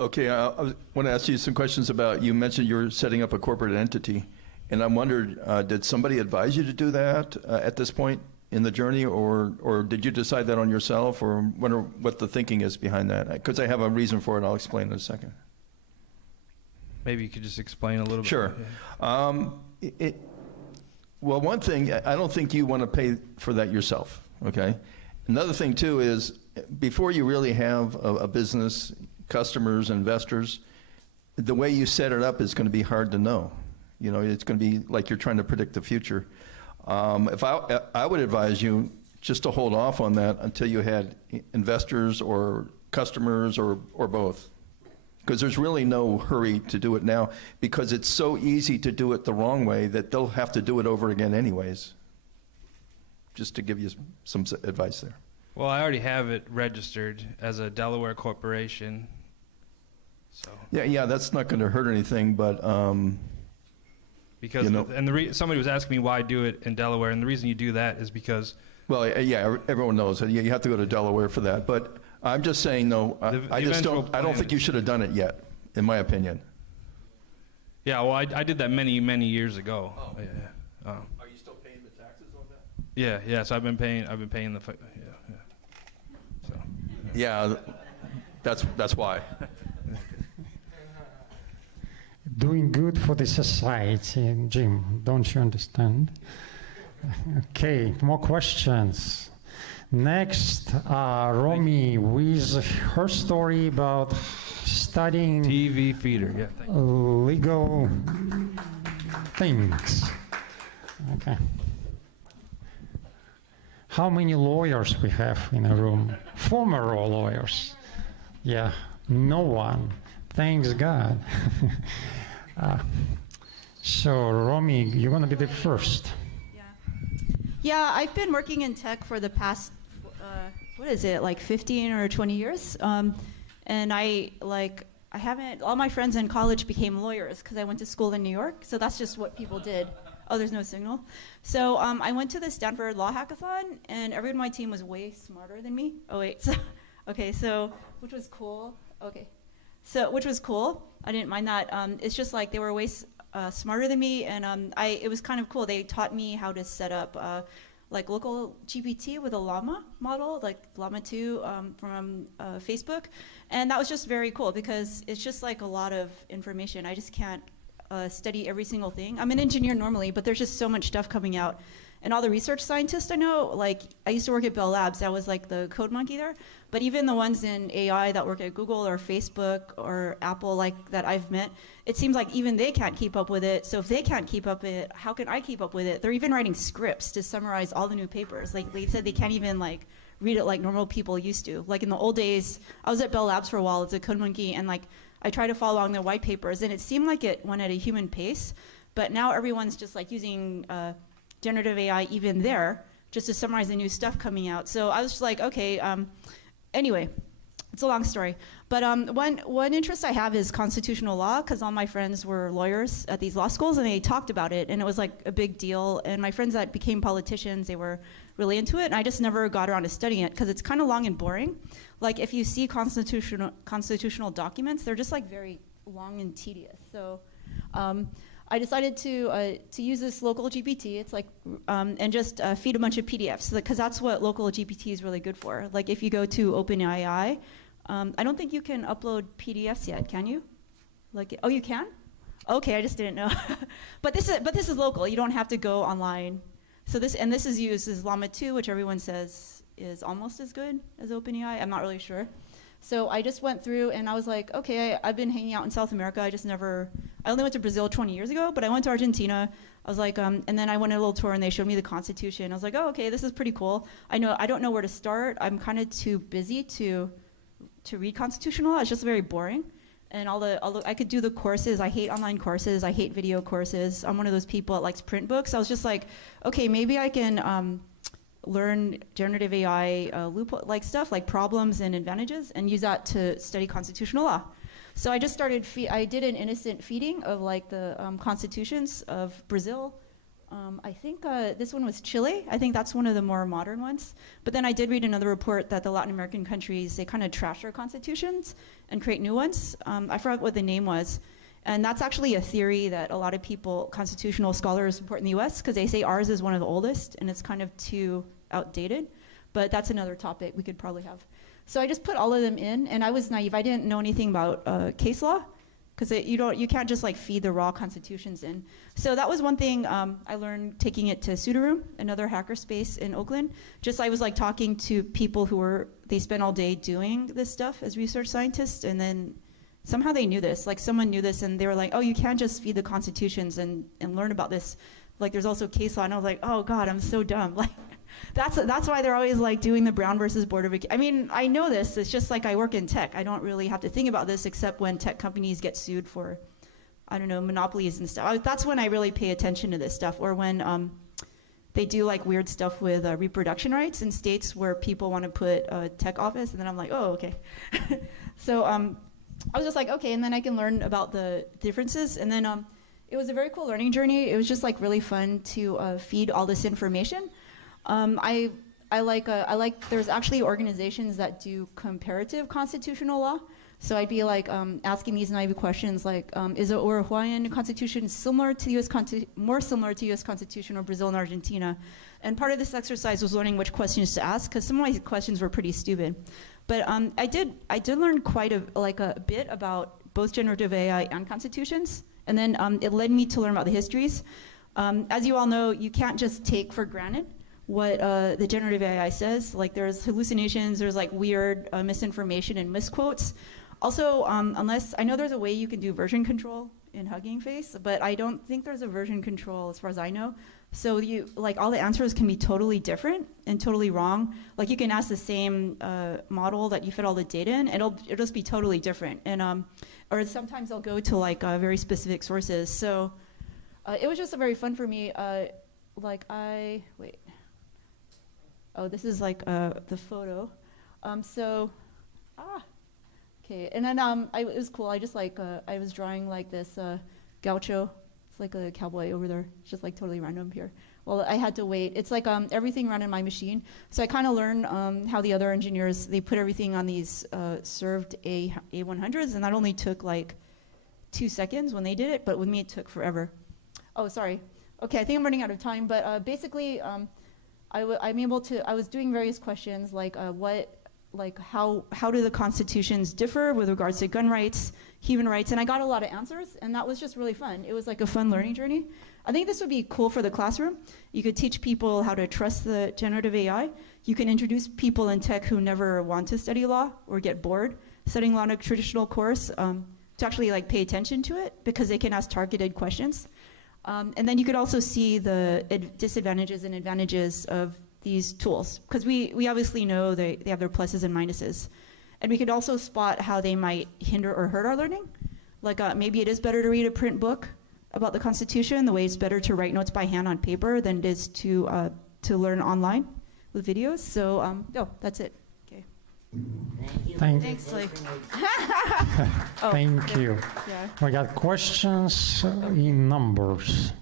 Okay, I want to ask you some questions about, you mentioned you're setting up a corporate entity, and I wondered, did somebody advise you to do that at this point in the journey, or did you decide that on yourself, or wonder what the thinking is behind that? Because I have a reason for it, I'll explain in a second. Maybe you could just explain a little bit. Sure. Yeah. Well, one thing, I don't think you want to pay for that yourself, okay? Another thing, too, is before you really have a business, customers, investors, the way you set it up is going to be hard to know. You know, it's going to be like you're trying to predict the future. If I would advise you just to hold off on that until you had investors or customers or both. Because there's really no hurry to do it now, because it's so easy to do it the wrong way that they'll have to do it over again anyways. Just to give you some advice there. Well, I already have it registered as a Delaware corporation. So. Yeah, that's not going to hurt anything, but because you know, somebody was asking me why do it in Delaware, and the reason you do that is because. Well, yeah, everyone knows that. You have to go to Delaware for that, but I'm just saying, no, I don't think you should have done it yet, in my opinion. Yeah, well, I did that many years ago. Oh. Yeah. Are you still paying the taxes on that? Yeah. So I've been paying the. So. Yeah, that's why. Doing good for the society, Jim. Don't you understand? Okay, more questions. Next, Romy with her story about studying TV feeder, yeah. Legal things. Okay. How many lawyers we have in a room? Former lawyers. Yeah, no one. Thanks God. So, Romy, you're going to be the first. Yeah, I've been working in tech for the past, what is it, like 15 or 20 years. And all my friends in college became lawyers because I went to school in New York. So that's just what people did. Oh, there's no signal. So I went to the Stanford Law Hackathon, and everyone on my team was way smarter than me. Oh, wait. So, which was cool. Okay. So, which was cool. I didn't mind that. It's just like they were way smarter than me, and it was kind of cool. They taught me how to set up like local GPT with a llama model, like Llama 2 from Facebook. And that was just very cool because it's just like a lot of information. I just can't study every single thing. I'm an engineer normally, but there's just so much stuff coming out. And all the research scientists I know, like I used to work at Bell Labs, I was like the code monkey there. But even the ones in AI that work at Google or Facebook or Apple, like that I've met, it seems like even they can't keep up with it. So if they can't keep up with it, how can I keep up with it? They're even writing scripts to summarize all the new papers. Like they said they can't even like read it like normal people used to. Like in the old days, I was at Bell Labs for a while as a code monkey, and like I tried to follow along the white papers, and it seemed like it went at a human pace. But now everyone's just like using generative AI even there, just to summarize the new stuff coming out. So I was just like, okay, anyway, it's a long story. But one interest I have is constitutional law, because all my friends were lawyers at these law schools, and they talked about it, and it was like a big deal. And my friends that became politicians, they were really into it, and I just never got around to studying it, because it's kind of long and boring. Like if you see constitutional documents, they're just like very long and tedious. So I decided to use this local GPT. It's like, and just feed a bunch of PDFs, because that's what local GPT is really good for. Like if you go to OpenAI, I don't think you can upload PDFs yet, can you? Like, oh, you can? Okay, I just didn't know. but this is local. You don't have to go online. So this is used as Llama 2, which everyone says is almost as good as OpenAI. I'm not really sure. So I just went through and I was like, okay, I've been hanging out in South America. I just never I only went to Brazil 20 years ago, but I went to Argentina. I was like, and then I went on a little tour and they showed me the Constitution. I was like, oh, okay, this is pretty cool. I don't know where to start. I'm kind of too busy to read constitutional law. It's just very boring. And I could do the courses. I hate online courses. I hate video courses. I'm one of those people that likes print books. I was just like, okay, maybe I can learn generative AI loophole like stuff, like problems and advantages, and use that to study constitutional law. So I just started, I did an innocent feeding of like the constitutions of Brazil. I think this one was Chile. I think that's one of the more modern ones. But then I did read another report that the Latin American countries, they kind of trash their constitutions and create new ones. I forgot what the name was. And that's actually a theory that a lot of people, constitutional scholars, support in the US, because they say ours is one of the oldest and it's kind of too outdated. But that's another topic we could probably have. So I just put all of them in, and I was naive. I didn't know anything about case law, because you can't just like feed the raw constitutions in. So that was one thing I learned taking it to Sudorum, another hackerspace in Oakland. Just I was like talking to people they spent all day doing this stuff as research scientists, and then somehow they knew this. Like someone knew this, and they were like, oh, you can't just feed the constitutions and learn about this. Like there's also case law, and I was like, oh God, I'm so dumb. Like. That's why they're always like doing the Brown versus Board of I mean, I know this. It's just like I work in tech. I don't really have to think about this except when tech companies get sued for, I don't know, monopolies and stuff. That's when I really pay attention to this stuff, or when they do like weird stuff with reproduction rights in states where people want to put a tech office, and then I'm like, oh, okay. So I was just like, okay, and then I can learn about the differences, and then it was a very cool learning journey. It was just like really fun to feed all this information. I like there's actually organizations that do comparative constitutional law. So I'd be like asking these naive questions like, is the Uruguayan constitution similar to the US more similar to US Constitution or Brazil and Argentina? And part of this exercise was learning which questions to ask, because some of my questions were pretty stupid. But I did learn quite a bit about both generative AI and constitutions. And then it led me to learn about the histories. As you all know, you can't just take for granted what the generative AI says. Like there's hallucinations, there's like weird misinformation and misquotes. Also, unless, I know there's a way you can do version control in Hugging Face, but I don't think there's a version control as far as I know. So like all the answers can be totally different and totally wrong. Like you can ask the same model that you fed all the data in, it'll just be totally different. And or sometimes I'll go to like very specific sources. So it was just very fun for me. Oh, this is like the photo. Okay, and then it was cool. I just like, I was drawing like this gaucho. It's like a cowboy over there. It's just like totally random here. Well, I had to wait. It's like everything ran in my machine. So I kind of learned how the other engineers, they put everything on these served A100s, and that only took like 2 seconds when they did it, but with me it took forever. Oh, sorry. Okay, I think I'm running out of time, but basically, I was doing various questions like how do the constitutions differ with regards to gun rights, human rights, and I got a lot of answers, and that was just really fun. It was like a fun learning journey. I think this would be cool for the classroom. You could teach people how to trust the generative AI. You can introduce people in tech who never want to study law or get bored studying law in a traditional course to actually like pay attention to it, because they can ask targeted questions. And then you could also see the disadvantages and advantages of these tools, because we obviously know they have their pluses and minuses. And we could also spot how they might hinder or hurt our learning. Like maybe it is better to read a print book about the Constitution, the way it's better to write notes by hand on paper than it is to learn online with videos. So that's it. Okay. Thanks, Lee. Thank you. Yeah. We got questions in numbers.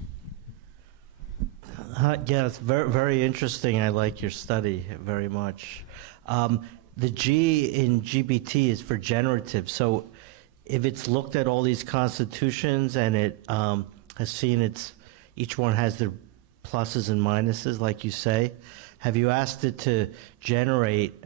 Yeah, it's very, very interesting. I like your study very much. The G in GBT is for generative. So if it's looked at all these constitutions and it has seen each one has their pluses and minuses, like you say, have you asked it to generate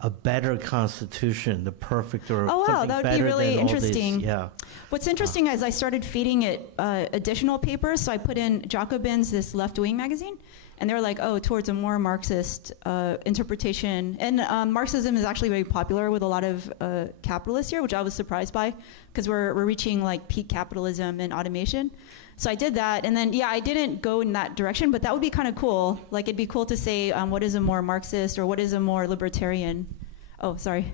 a better constitution, the perfect or oh, wow, something that would better be really than all interesting. these? Yeah. What's interesting is I started feeding it additional papers. So I put in Jacobin's, this left-wing magazine, And they're like, oh, towards a more Marxist interpretation. And Marxism is actually very popular with a lot of capitalists here, which I was surprised by, because we're reaching like peak capitalism and automation. So I did that, and then, yeah, I didn't go in that direction, but that would be kind of cool. Like, it'd be cool to say what is a more Marxist or what is a more libertarian. Oh, sorry.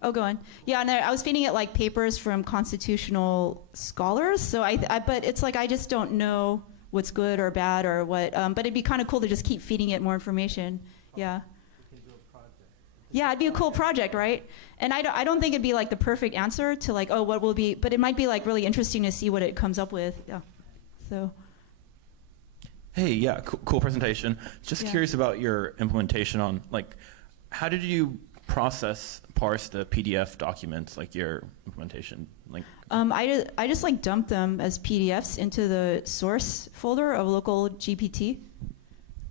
Oh, go on. Yeah, and I was feeding it like papers from constitutional scholars. So but it's like I just don't know what's good or bad or what. But it'd be kind of cool to just keep feeding it more information. Yeah. Yeah, it'd be a cool project, right? And I don't think it'd be like the perfect answer to like, oh, what will be, but it might be like really interesting to see what it comes up with. Yeah. So. Hey, yeah, cool presentation. Just Yeah. curious about your implementation on, like, how did you parse the PDF documents, like your implementation? Like, I just like dumped them as PDFs into the source folder of local GPT,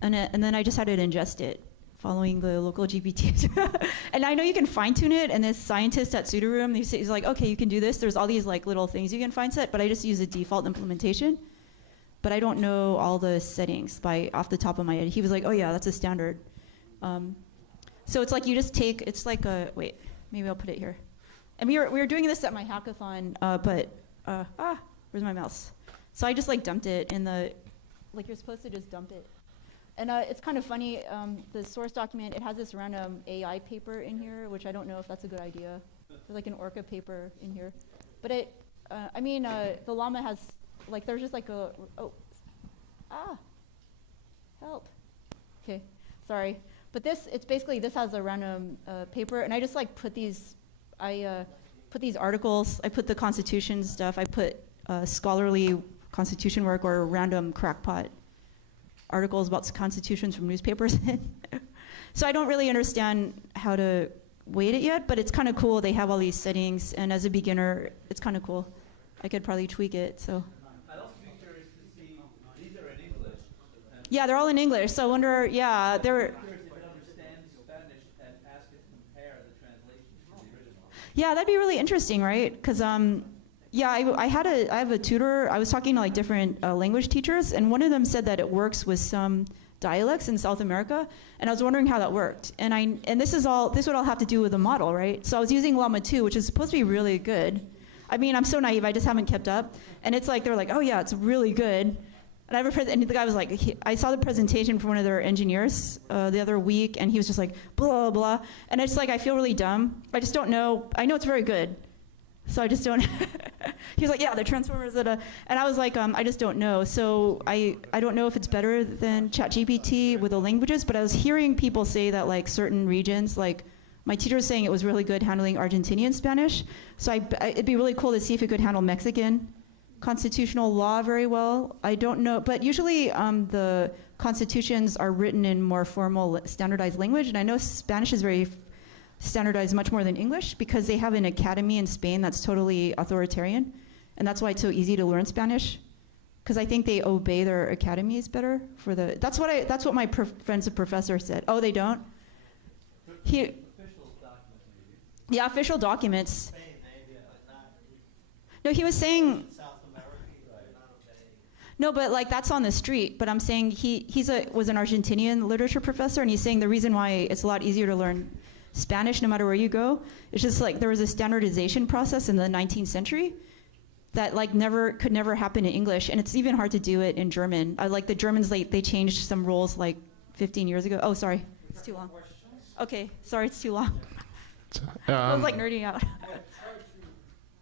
and then I just had to ingest it following the local GPT. And I know you can fine tune it, and this scientist at Sudorum, he's like, okay, you can do this. There's all these like little things you can fine set, but I just use a default implementation. But I don't know all the settings off the top of my head. He was like, oh yeah, that's a standard. So it's like you just take, it's like wait, maybe I'll put it here. And we were doing this at my hackathon, where's my mouse? So I just like dumped it in like you're supposed to just dump it. And it's kind of funny, the source document, it has this random AI paper in here, which I don't know if that's a good idea. There's like an Orca paper in here. But the llama has, like, there's just like help. Okay, sorry. But this has a random paper, and I just like put these articles, I put the Constitution stuff, I put scholarly Constitution work or random crackpot articles about constitutions from newspapers in. So I don't really understand how to weight it yet, but it's kind of cool. They have all these settings, and as a beginner, it's kind of cool. I could probably tweak it, so. I'd also be curious to see, these are in English. Yeah, they're all in English, so I wonder, yeah, they're. Yeah, that'd be really interesting, right? Because I have a tutor. I was talking to like different language teachers, and one of them said that it works with some dialects in South America, and I was wondering how that worked. And this would all have to do with the model, right? So I was using Llama 2, which is supposed to be really good. I mean, I'm so naive. I just haven't kept up. And it's like they're like, oh yeah, it's really good. And and the guy was like, I saw the presentation from one of their engineers the other week, and he was just like, blah, blah. And it's like, I feel really dumb. I just don't know. I know it's very good. So I just don't. He was like, yeah, the transformers. And I was like, I just don't know. So I don't know if it's better than ChatGPT with the languages, but I was hearing people say that like certain regions, like my teacher was saying it was really good handling Argentinian Spanish. So it'd be really cool to see if it could handle Mexican constitutional law very well. I don't know, but usually the constitutions are written in more formal standardized language, and I know Spanish is very standardized much more than English because they have an academy in Spain that's totally authoritarian, and that's why it's so easy to learn Spanish, because I think they obey their academies better for the. That's what my friend's a professor said. Oh, they don't. Yeah, official documents. No, he was saying. No, but like that's on the street. But I'm saying he was an Argentinian literature professor, and he's saying the reason why it's a lot easier to learn Spanish no matter where you go, it's just like there was a standardization process in the 19th century that like could never happen in English, and it's even hard to do it in German. Like the Germans, they changed some rules like 15 years ago. Oh, sorry, it's too long. Okay, sorry, it's too long. I was like nerding out.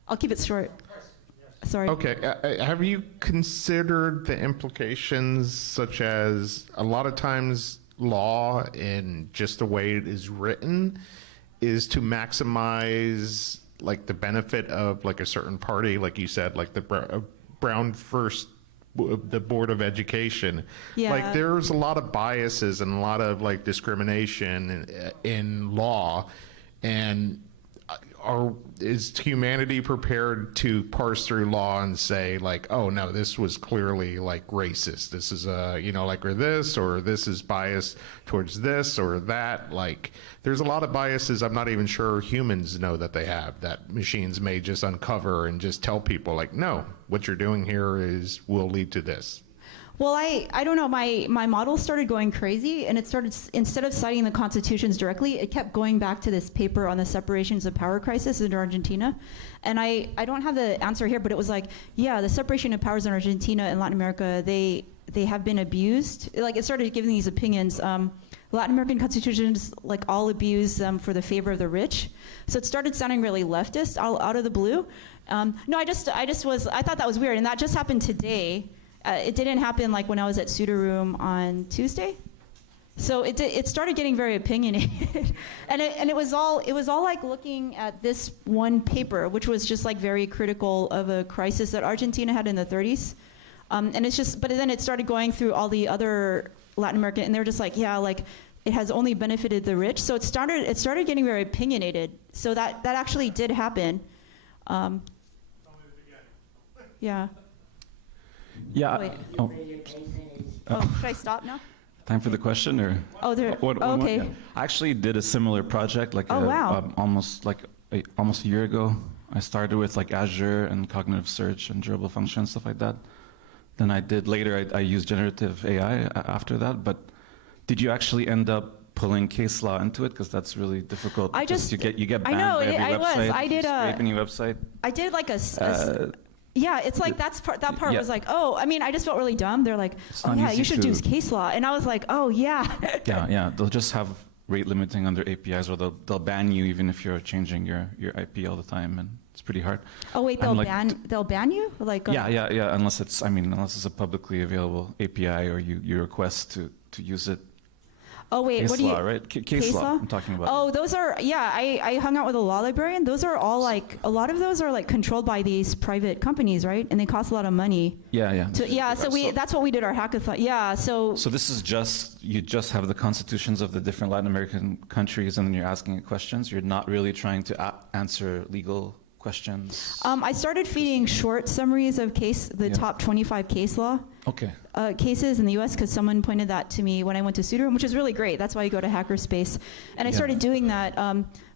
I'll keep it short. Sorry. Okay. Have you considered the implications, such as a lot of times law and just the way it is written is to maximize like the benefit of like a certain party, like you said, like the Brown first, the Board of Education. Yeah. Like there's a lot of biases and a lot of like discrimination in law, and is humanity prepared to parse through law and say like, oh no, this was clearly like racist, this is or this is biased towards this or that? Like there's a lot of biases I'm not even sure humans know that they have, that machines may just uncover and just tell people like, no, what you're doing here will lead to this. Well, I don't know. My model started going crazy, and it started, instead of citing the constitutions directly, it kept going back to this paper on the separations of power crisis in Argentina. And I don't have the answer here, but it was like, yeah, the separation of powers in Argentina and Latin America, they have been abused. Like, it started giving these opinions. Latin American constitutions, like, all abuse them for the favor of the rich. So it started sounding really leftist out of the blue. No, I thought that was weird, and that just happened today. It didn't happen like when I was at Sudaroom on Tuesday. So it started getting very opinionated, and it was all like looking at this one paper, which was just like very critical of a crisis that Argentina had in the 30s, and it's just. But then it started going through all the other Latin American, and they're just like, yeah, like it has only benefited the rich. So it started getting very opinionated. So that actually did happen. Yeah. Yeah. Wait. Oh. Should I stop now? Time for the question, or? Oh, there. Okay. Yeah. I actually did a similar project, like wow. almost a year ago. I started with like Azure and cognitive search and durable function, stuff like that. Then I used generative AI after that. But did you actually end up pulling case law into it? Because that's really difficult. I just you get banned I know by every I website. was. I did a new website. I did like yeah, it's like that part yeah. was like, oh, I mean, I just felt really dumb. They're like, oh yeah, you should do case law, and I was like, oh yeah. yeah. They'll just have rate limiting on their APIs, or they'll ban you even if you're changing your IP all the time, and it's pretty hard. Oh wait, they'll ban you? Like yeah, unless it's a publicly available API or you request to use it. Oh wait, case what do you? law, right? Case law. I'm talking about. Oh, those are I hung out with a law librarian. Those are all like a lot of those are like controlled by these private companies, right? And they cost a lot of money. Yeah. So that's what we did our hackathon. Yeah, so. So this is you just have the constitutions of the different Latin American countries, and then you're asking it questions. You're not really trying to answer legal questions. I started feeding short summaries of top 25 case law. Okay. Cases in the U.S. because someone pointed that to me when I went to Sudaroom, which is really great. That's why you go to Hackerspace, and I started doing that.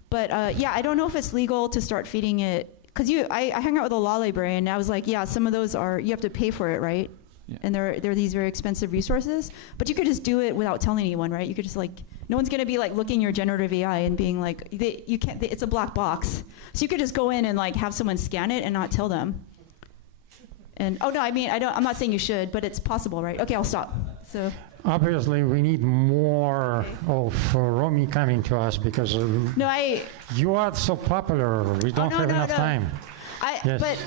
But I don't know if it's legal to start feeding it because I hung out with a law librarian. And I was like, yeah, some of those you have to pay for it, right? Yeah. And they're these very expensive resources. But you could just do it without telling anyone, right? You could just no one's gonna be like looking your generative AI and being like, you can't. It's a black box, so you could just go in and like have someone scan it and not tell them. And no, I mean I'm not saying you should, but it's possible, right? Okay, I'll stop. So obviously we need more of Romy coming to us because you are so popular. We don't have enough time. Yes. But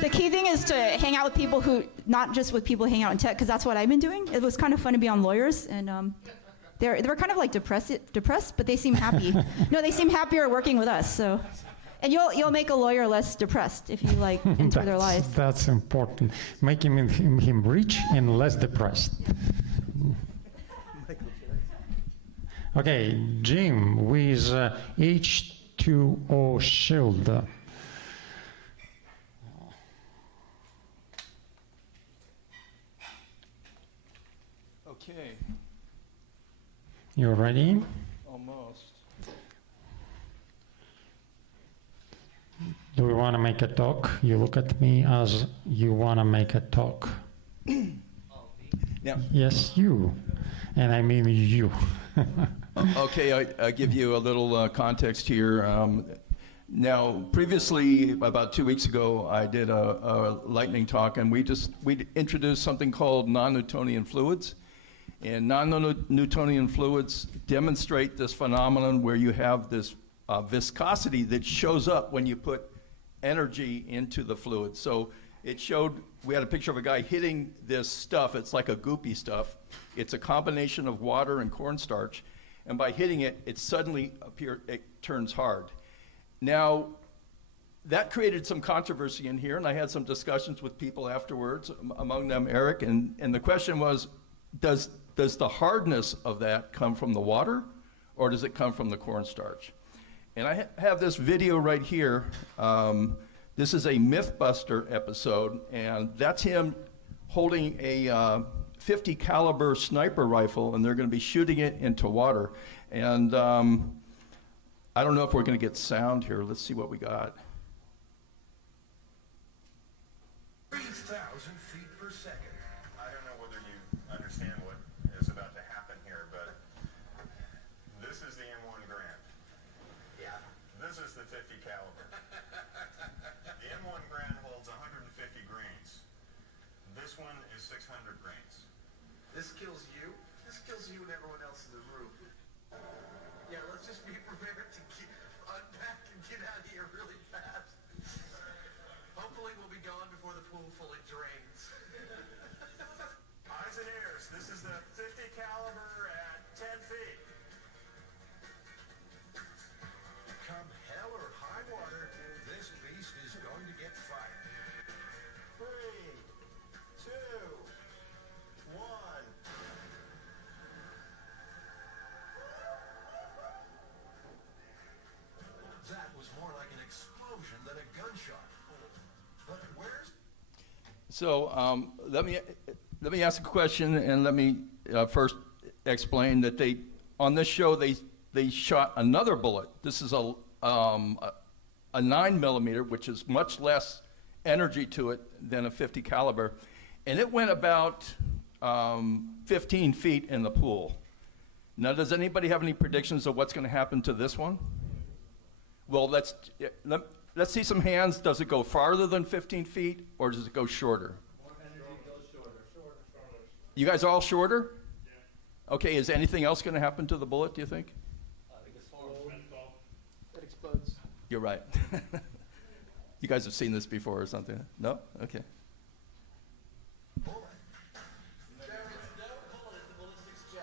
the key thing is to hang out with people not just with people hanging out in tech, because that's what I've been doing. It was kind of fun to be on lawyers, and they were kind of like depressed, but they seem happy. No, they seem happier working with us. So. And you'll make a lawyer less depressed if you enter their lives. That's important. Making him rich and less depressed. Okay, Jim with H2O shield. Okay. You ready? Almost. Do we want to make a talk? You look at me as you want to make a talk. Now, yes, you. And I mean you. Okay, I give you a little context here. Now, previously, about 2 weeks ago, I did a lightning talk, and we introduced something called non-Newtonian fluids. And non-Newtonian fluids demonstrate this phenomenon where you have this viscosity that shows up when you put energy into the fluid. So we had a picture of a guy hitting this stuff. It's like a goopy stuff. It's a combination of water and cornstarch. And by hitting it, it turns hard. Now, that created some controversy in here, and I had some discussions with people afterwards, among them Eric, and the question was, does the hardness of that come from the water, or does it come from the cornstarch? And I have this video right here. This is a Mythbuster episode, and that's him holding a 50 caliber sniper rifle, and they're going to be shooting it into water. And I don't know if we're going to get sound here. Let's see what we got. 3,000 feet per second. I don't know whether you 600 grains. This kills you. This kills you and everyone else in the room. Yeah, let's just be prepared to unpack and get out of here really fast. Hopefully we'll be gone before the pool fully drains. Eyes and ears. This is the 50 caliber at 10 feet. Come hell or high water, this beast is going to get fired. 3, 2, 1. That was more like an explosion than a gunshot. But where's... So let me ask a question, and let me first explain that on this show they shot another bullet. This is a 9mm, which is much less energy to it than a 50 caliber, and it went about 15 feet in the pool. Now, does anybody have any predictions of what's going to happen to this one? Well, let's see some hands. Does it go farther than 15 feet, or does it go shorter? More energy goes shorter. You guys are all shorter? Yeah. Okay, is anything else going to happen to the bullet, do you think? It explodes. You're right. You guys have seen this before or something? No? Okay. There is no bullet in the ballistics gel.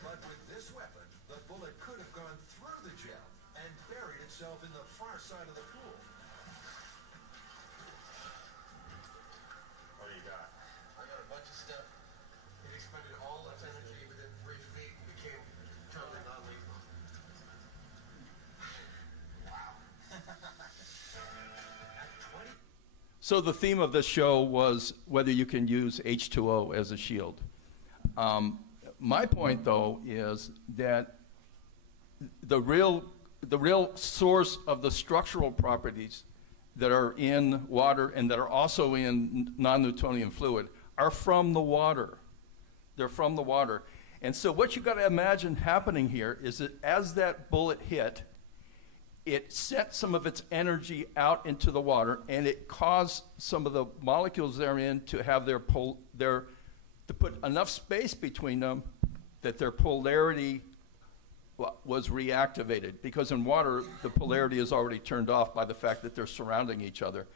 But with this weapon, the bullet could have gone through the gel and buried itself in the far side of the pool. What do you got? I got a bunch of stuff. It expended all its energy within 3 feet and became totally non-lethal. Wow. So the theme of this show was whether you can use H2O as a shield. My point, though, is that the real source of the structural properties that are in water and that are also in non-Newtonian fluid are from the water. They're from the water. And so what you got to imagine happening here is that as that bullet hit, it sent some of its energy out into the water, and it caused some of the molecules therein to have to put enough space between them that their polarity was reactivated. Because in water, the polarity is already turned off by the fact that they're surrounding each other.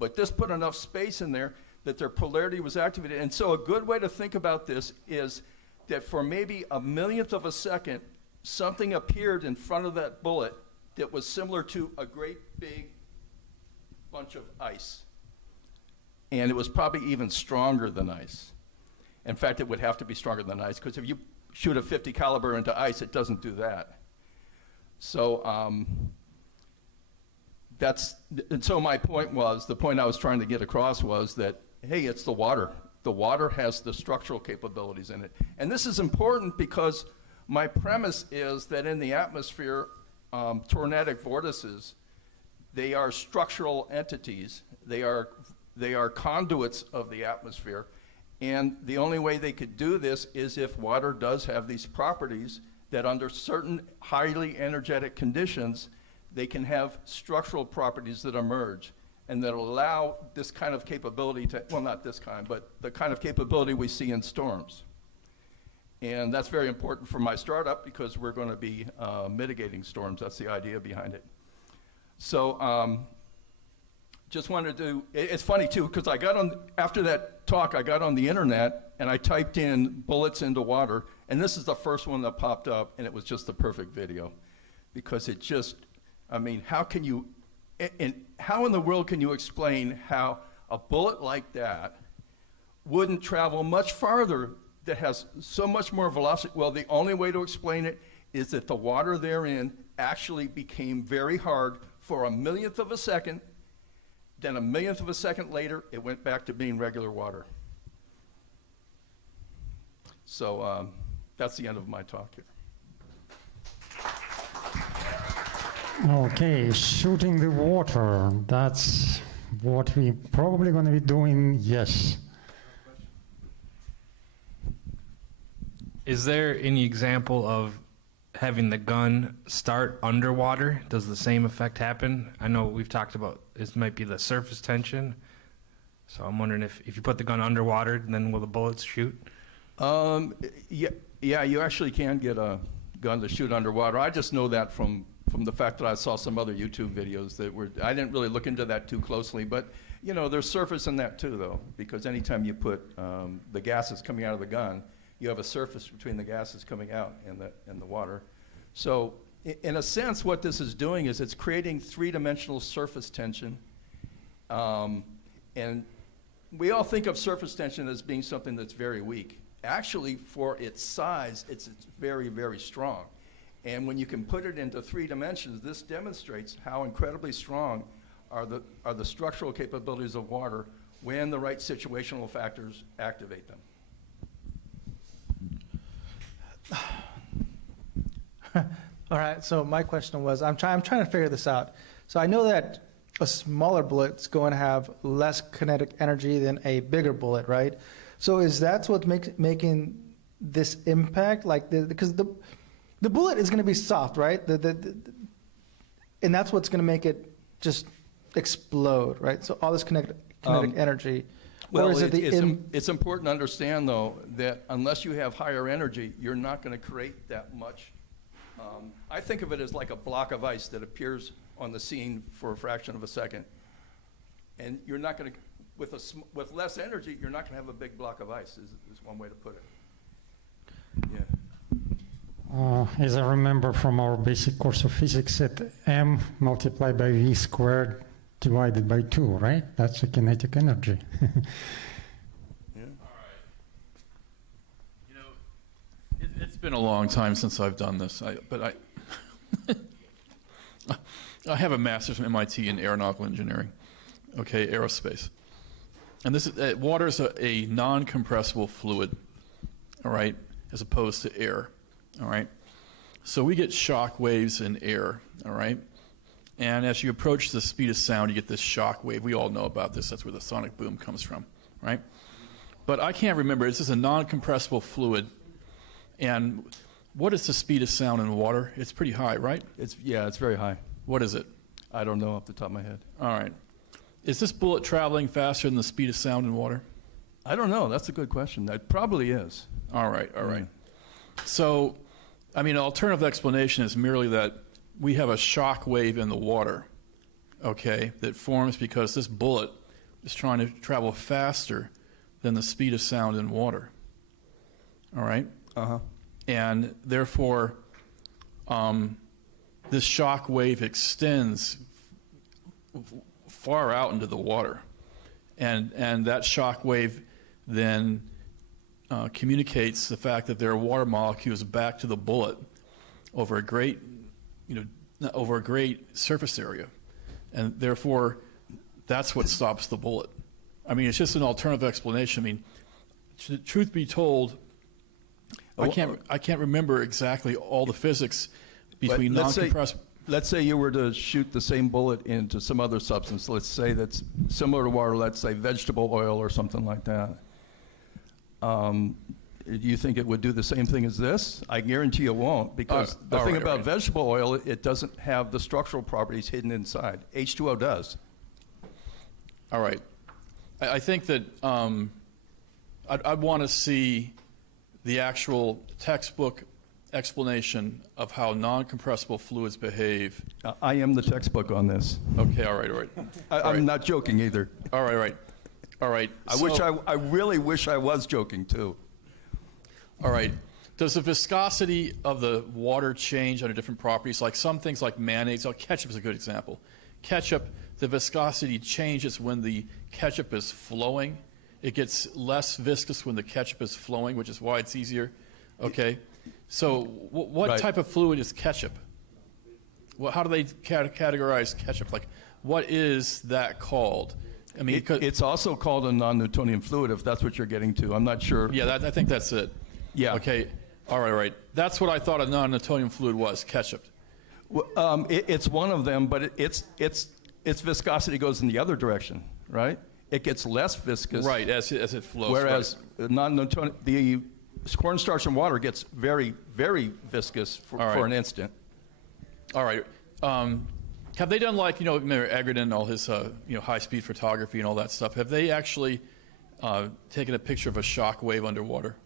But this put enough space in there that their polarity was activated. And so a good way to think about this is that for maybe a millionth of a second, something appeared in front of that bullet that was similar to a great big bunch of ice. And it was probably even stronger than ice. In fact, it would have to be stronger than ice, because if you shoot a 50 caliber into ice, it doesn't do that. So so my point was, the point I was trying to get across was that, hey, it's the water. The water has the structural capabilities in it. And this is important because my premise is that in the atmosphere, tornadic vortices, they are structural entities. They are conduits of the atmosphere. And the only way they could do this is if water does have these properties that under certain highly energetic conditions, they can have structural properties that emerge and that allow this kind of capability to, well, not this kind, but the kind of capability we see in storms. And that's very important for my startup because we're going to be mitigating storms. That's the idea behind it. So just wanted to, it's funny too, because after that talk, I got on the internet and I typed in bullets into water, and this is the first one that popped up, and it was just the perfect video. Because it just, I mean, how in the world can you explain how a bullet like that wouldn't travel much farther, that has so much more velocity? Well, the only way to explain it is that the water therein actually became very hard for a millionth of a second. Then a millionth of a second later, it went back to being regular water. So that's the end of my talk here. Okay, shooting the water. That's what we probably going to be doing, yes. Is there any example of having the gun start underwater? Does the same effect happen? I know we've talked about this might be the surface tension. So I'm wondering if you put the gun underwater, then will the bullets shoot? Yeah, you actually can get a gun to shoot underwater. I just know that from the fact that I saw some other YouTube videos that were, I didn't really look into that too closely, but you know, there's surface in that too though, because anytime you put the gases coming out of the gun, you have a surface between the gases coming out and the water. So in a sense, what this is doing is it's creating three-dimensional surface tension. And we all think of surface tension as being something that's very weak. Actually, for its size, it's very, very strong. And when you can put it into 3 dimensions, this demonstrates how incredibly strong are the structural capabilities of water when the right situational factors activate them. All right, so my question was, I'm trying to figure this out. So I know that a smaller bullet's going to have less kinetic energy than a bigger bullet, right? So is that what making this impact? Like, because the bullet is going to be soft, right? And that's what's going to make it just explode, right? So all this kinetic energy. Well, or is it's important to understand, though, that unless you have higher energy, you're not going to create that much. I think of it as like a block of ice that appears on the scene for a fraction of a second. And you're not going to, with less energy, you're not going to have a big block of ice, is one way to put it. Yeah. As I remember from our basic course of physics, that m multiplied by v squared divided by 2, right? That's the kinetic energy. It's been a long time since I've done this, but I have a master's from MIT in aeronautical engineering, okay, aerospace. And this is, water is a non-compressible fluid, all right, as opposed to air, all right? So we get shock waves in air, all right? And as you approach the speed of sound, you get this shock wave. We all know about this. That's where the sonic boom comes from, right? But I can't remember. This is a non-compressible fluid. And what is the speed of sound in water? It's pretty high, right? It's very high. What is it? I don't know off the top of my head. All right. Is this bullet traveling faster than the speed of sound in water? I don't know. That's a good question. That probably is. All right. So, I mean, an alternative explanation is merely that we have a shock wave in the water, okay, that forms because this bullet is trying to travel faster than the speed of sound in water. All right? Uh-huh. And therefore, this shock wave extends far out into the water. And that shock wave then communicates the fact that there are water molecules back to the bullet over a great surface area. And therefore, that's what stops the bullet. I mean, it's just an alternative explanation. I mean, truth be told, I can't remember exactly all the physics between non-compressed. Let's say you were to shoot the same bullet into some other substance. Let's say that's similar to water. Let's say vegetable oil or something like that. Do you think it would do the same thing as this? I guarantee it won't, because the thing about vegetable oil, it doesn't have the structural properties hidden inside. H2O does. All right. I think that I'd want to see the actual textbook explanation of how non-compressible fluids behave. I am the textbook on this. Okay, all right. I'm not joking either. All right. I really wish I was joking too. All right. Does the viscosity of the water change under different properties? Like some things like mayonnaise, ketchup is a good example. Ketchup, the viscosity changes when the ketchup is flowing. It gets less viscous when the ketchup is flowing, which is why it's easier. Okay. So what type of fluid is ketchup? Well, how do they categorize ketchup? Like, what is that called? I mean, it's also called a non-Newtonian fluid, if that's what you're getting to. I'm not sure. Yeah, I think that's it. Yeah. Okay. All right. That's what I thought a non-Newtonian fluid was, ketchup. Well, it's one of them, but its viscosity goes in the other direction, right? It gets less viscous. Right, as it flows. Whereas non-Newtonian, the cornstarch in water gets very, very viscous for an instant. All right. Have they done like, remember Egerton, all his, high-speed photography and all that stuff? Have they actually taken a picture of a shock wave underwater?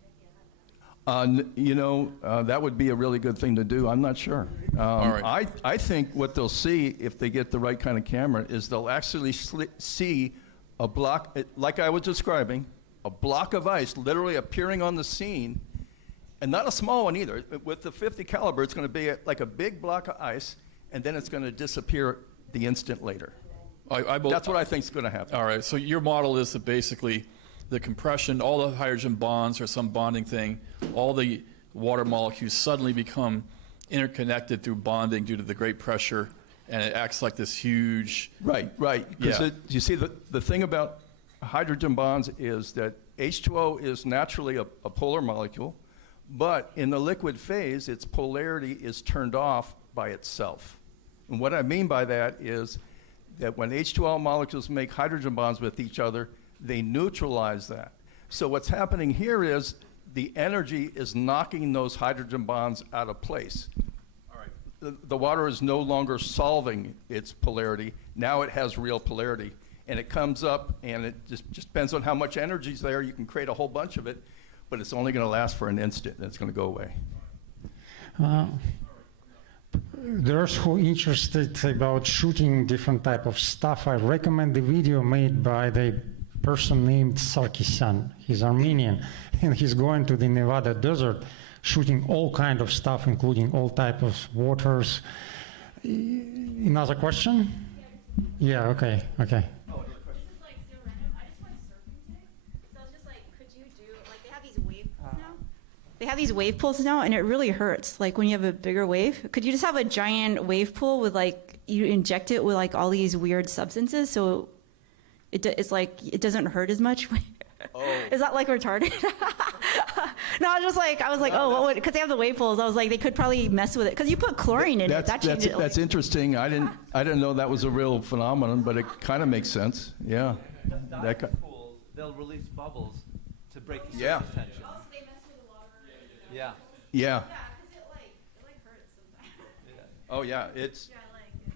That would be a really good thing to do. I'm not sure. All right. I think what they'll see if they get the right kind of camera is they'll actually see a block, like I was describing, a block of ice literally appearing on the scene, and not a small one either. With the 50 caliber, it's going to be like a big block of ice, and then it's going to disappear the instant later. That's what I think is going to happen. All right, so your model is that basically the compression, all the hydrogen bonds or some bonding thing, all the water molecules suddenly become interconnected through bonding due to the great pressure, and it acts like this huge... Right. Because you see, the thing about hydrogen bonds is that H2O is naturally a polar molecule, but in the liquid phase, its polarity is turned off by itself. And what I mean by that is that when H2O molecules make hydrogen bonds with each other, they neutralize that. So what's happening here is the energy is knocking those hydrogen bonds out of place. All right. The water is no longer solving its polarity. Now it has real polarity. And it comes up, and it just depends on how much energy is there. You can create a whole bunch of it, but it's only going to last for an instant, and it's going to go away. Those who are interested about shooting different type of stuff, I recommend the video made by the person named Sarkisyan. He's Armenian, and he's going to the Nevada desert, shooting all kind of stuff, including all type of waters. Another question? Yeah, okay. They have these wave pools now, and it really hurts. Like when you have a bigger wave, could you just have a giant wave pool with you inject it with all these weird substances, so it's like it doesn't hurt as much? Is that retarded? No, I was like, oh, what would? Because they have the wave pools. I was like, they could probably mess with it because you put chlorine in it. That changes it. That's interesting. I didn't know that was a real phenomenon, but it kind of makes sense. Yeah. Diving pools, they'll release bubbles to break the surface tension. Yeah. Yeah. Because it hurts sometimes. Oh yeah,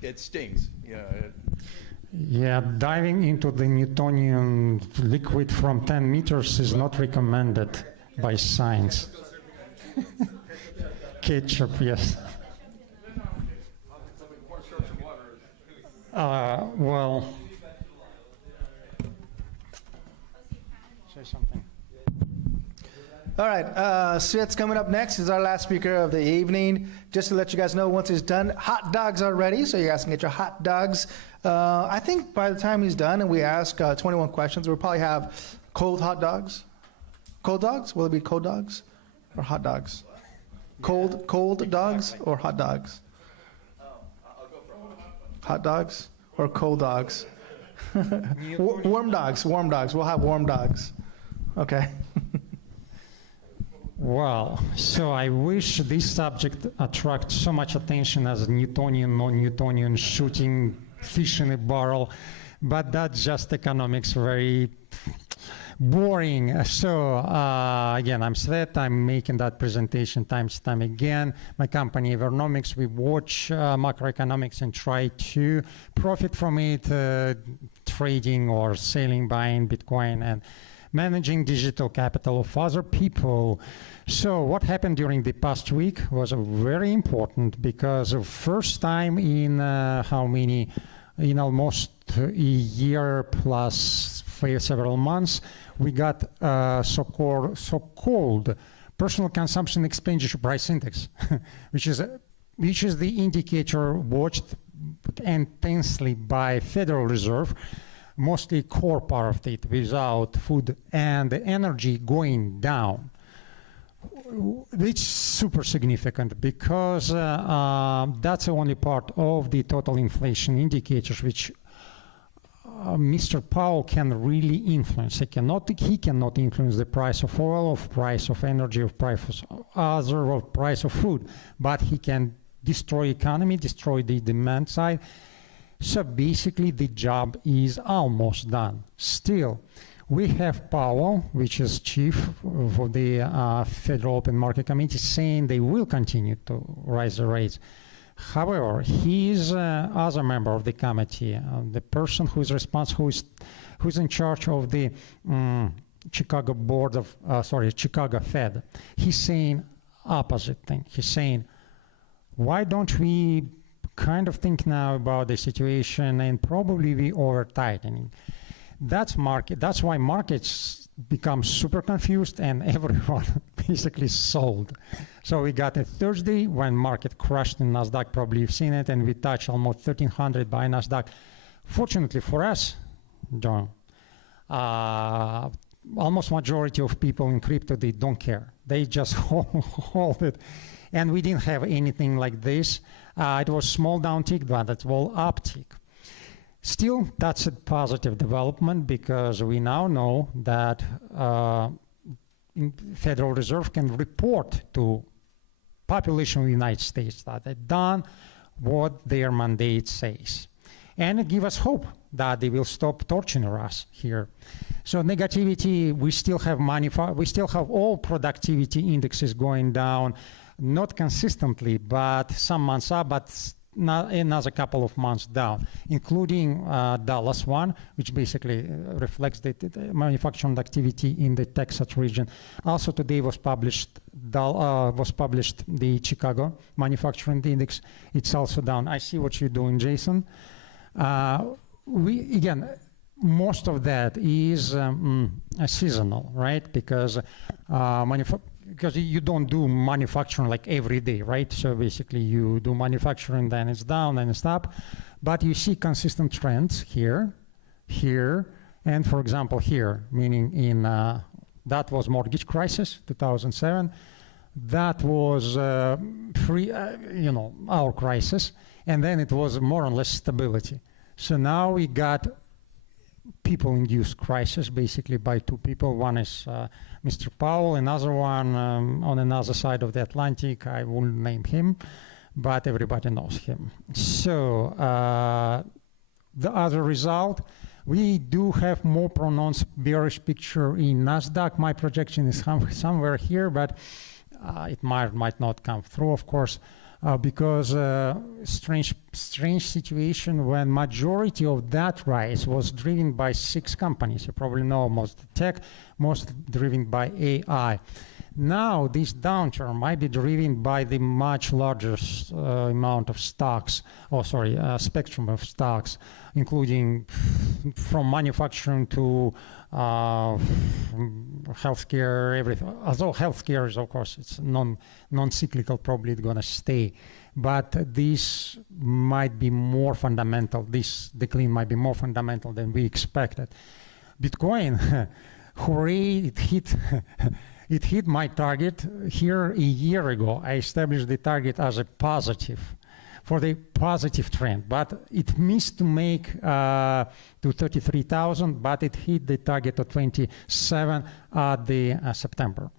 it stings. Yeah. Yeah, diving into the Newtonian liquid from 10 meters is not recommended by science. Ketchup, yes. Well, say something. All right, Svet's coming up next is our last speaker of the evening. Just to let you guys know, once he's done, hot dogs are ready, so you guys can get your hot dogs. I think by the time he's done and we ask 21 questions, we'll probably have cold hot dogs. Cold dogs? Will it be cold dogs or hot dogs? Cold dogs or hot dogs? Hot dogs or cold dogs? Warm dogs. We'll have warm dogs. Okay. Well, so I wish this subject attracts so much attention as Newtonian, non-Newtonian, shooting fish in a barrel, but that's just economics, very boring. So again, I'm Svet. I'm making that presentation time again. My company Evernomics, we watch macroeconomics and try to profit from it, trading or selling, buying Bitcoin, and managing digital capital of other people. So what happened during the past week was very important because the first time in in almost a year plus several months, we got so-called personal consumption expenditure price index, which is the indicator watched intensely by Federal Reserve, mostly core part of it, without food and the energy going down. It's super significant because that's the only part of the total inflation indicators which Mr. Powell can really influence. He cannot influence the price of oil, of price of energy, of price of price of food, but he can destroy economy, destroy the demand side. So basically the job is almost done. Still, we have Powell, which is chief of the Federal Open Market Committee, saying they will continue to raise the rates. However, he is as a member of the committee, the person who is responsible, who's in charge of the Chicago board of, Chicago Fed. He's saying opposite thing. He's saying, why don't we kind of think now about the situation and probably we over tightening. That's why markets become super confused and everyone basically sold. So we got a Thursday when market crashed in Nasdaq, probably you've seen it, and we touched almost 1300 by Nasdaq. Fortunately for us, John, almost majority of people in crypto, they don't care. They just hold it. And we didn't have anything like this. It was small downtick, but it was uptick. Still, that's a positive development because we now know that Federal Reserve can report to population of the United States that they've done what their mandate says. And it gives us hope that they will stop torturing us here. So negativity, we still have all productivity indexes going down, not consistently, but some months up, but another couple of months down, including Dallas one, which basically reflects the manufacturing activity in the Texas region. Also today was published the Chicago manufacturing index. It's also down. I see what you're doing, Jason. Most of that is seasonal, right? Because you don't do manufacturing like every day, right? So basically you do manufacturing, then it's down, then it's up. But you see consistent trends here, and for example here, meaning in, that was mortgage crisis, 2007. That was our crisis. And then it was more or less stability. So now we got people-induced crisis, basically by two people. One is Mr. Powell, another one on another side of the Atlantic. I won't name him, but everybody knows him. So the other result, we do have more pronounced bearish picture in Nasdaq. My projection is somewhere here, but it might not come through, of course. Because strange situation when majority of that rise was driven by 6 companies. You probably know most tech, most driven by AI. Now this downturn might be driven by the much larger amount of stocks, spectrum of stocks, including from manufacturing to healthcare, everything. Although healthcare is, of course, it's non-cyclical, probably it's going to stay. But this might be more fundamental. This decline might be more fundamental than we expected. Bitcoin, hooray, it hit my target here a year ago. I established the target as a positive, for the positive trend, but it missed to make to 33,000, but it hit the target of 27 at the September.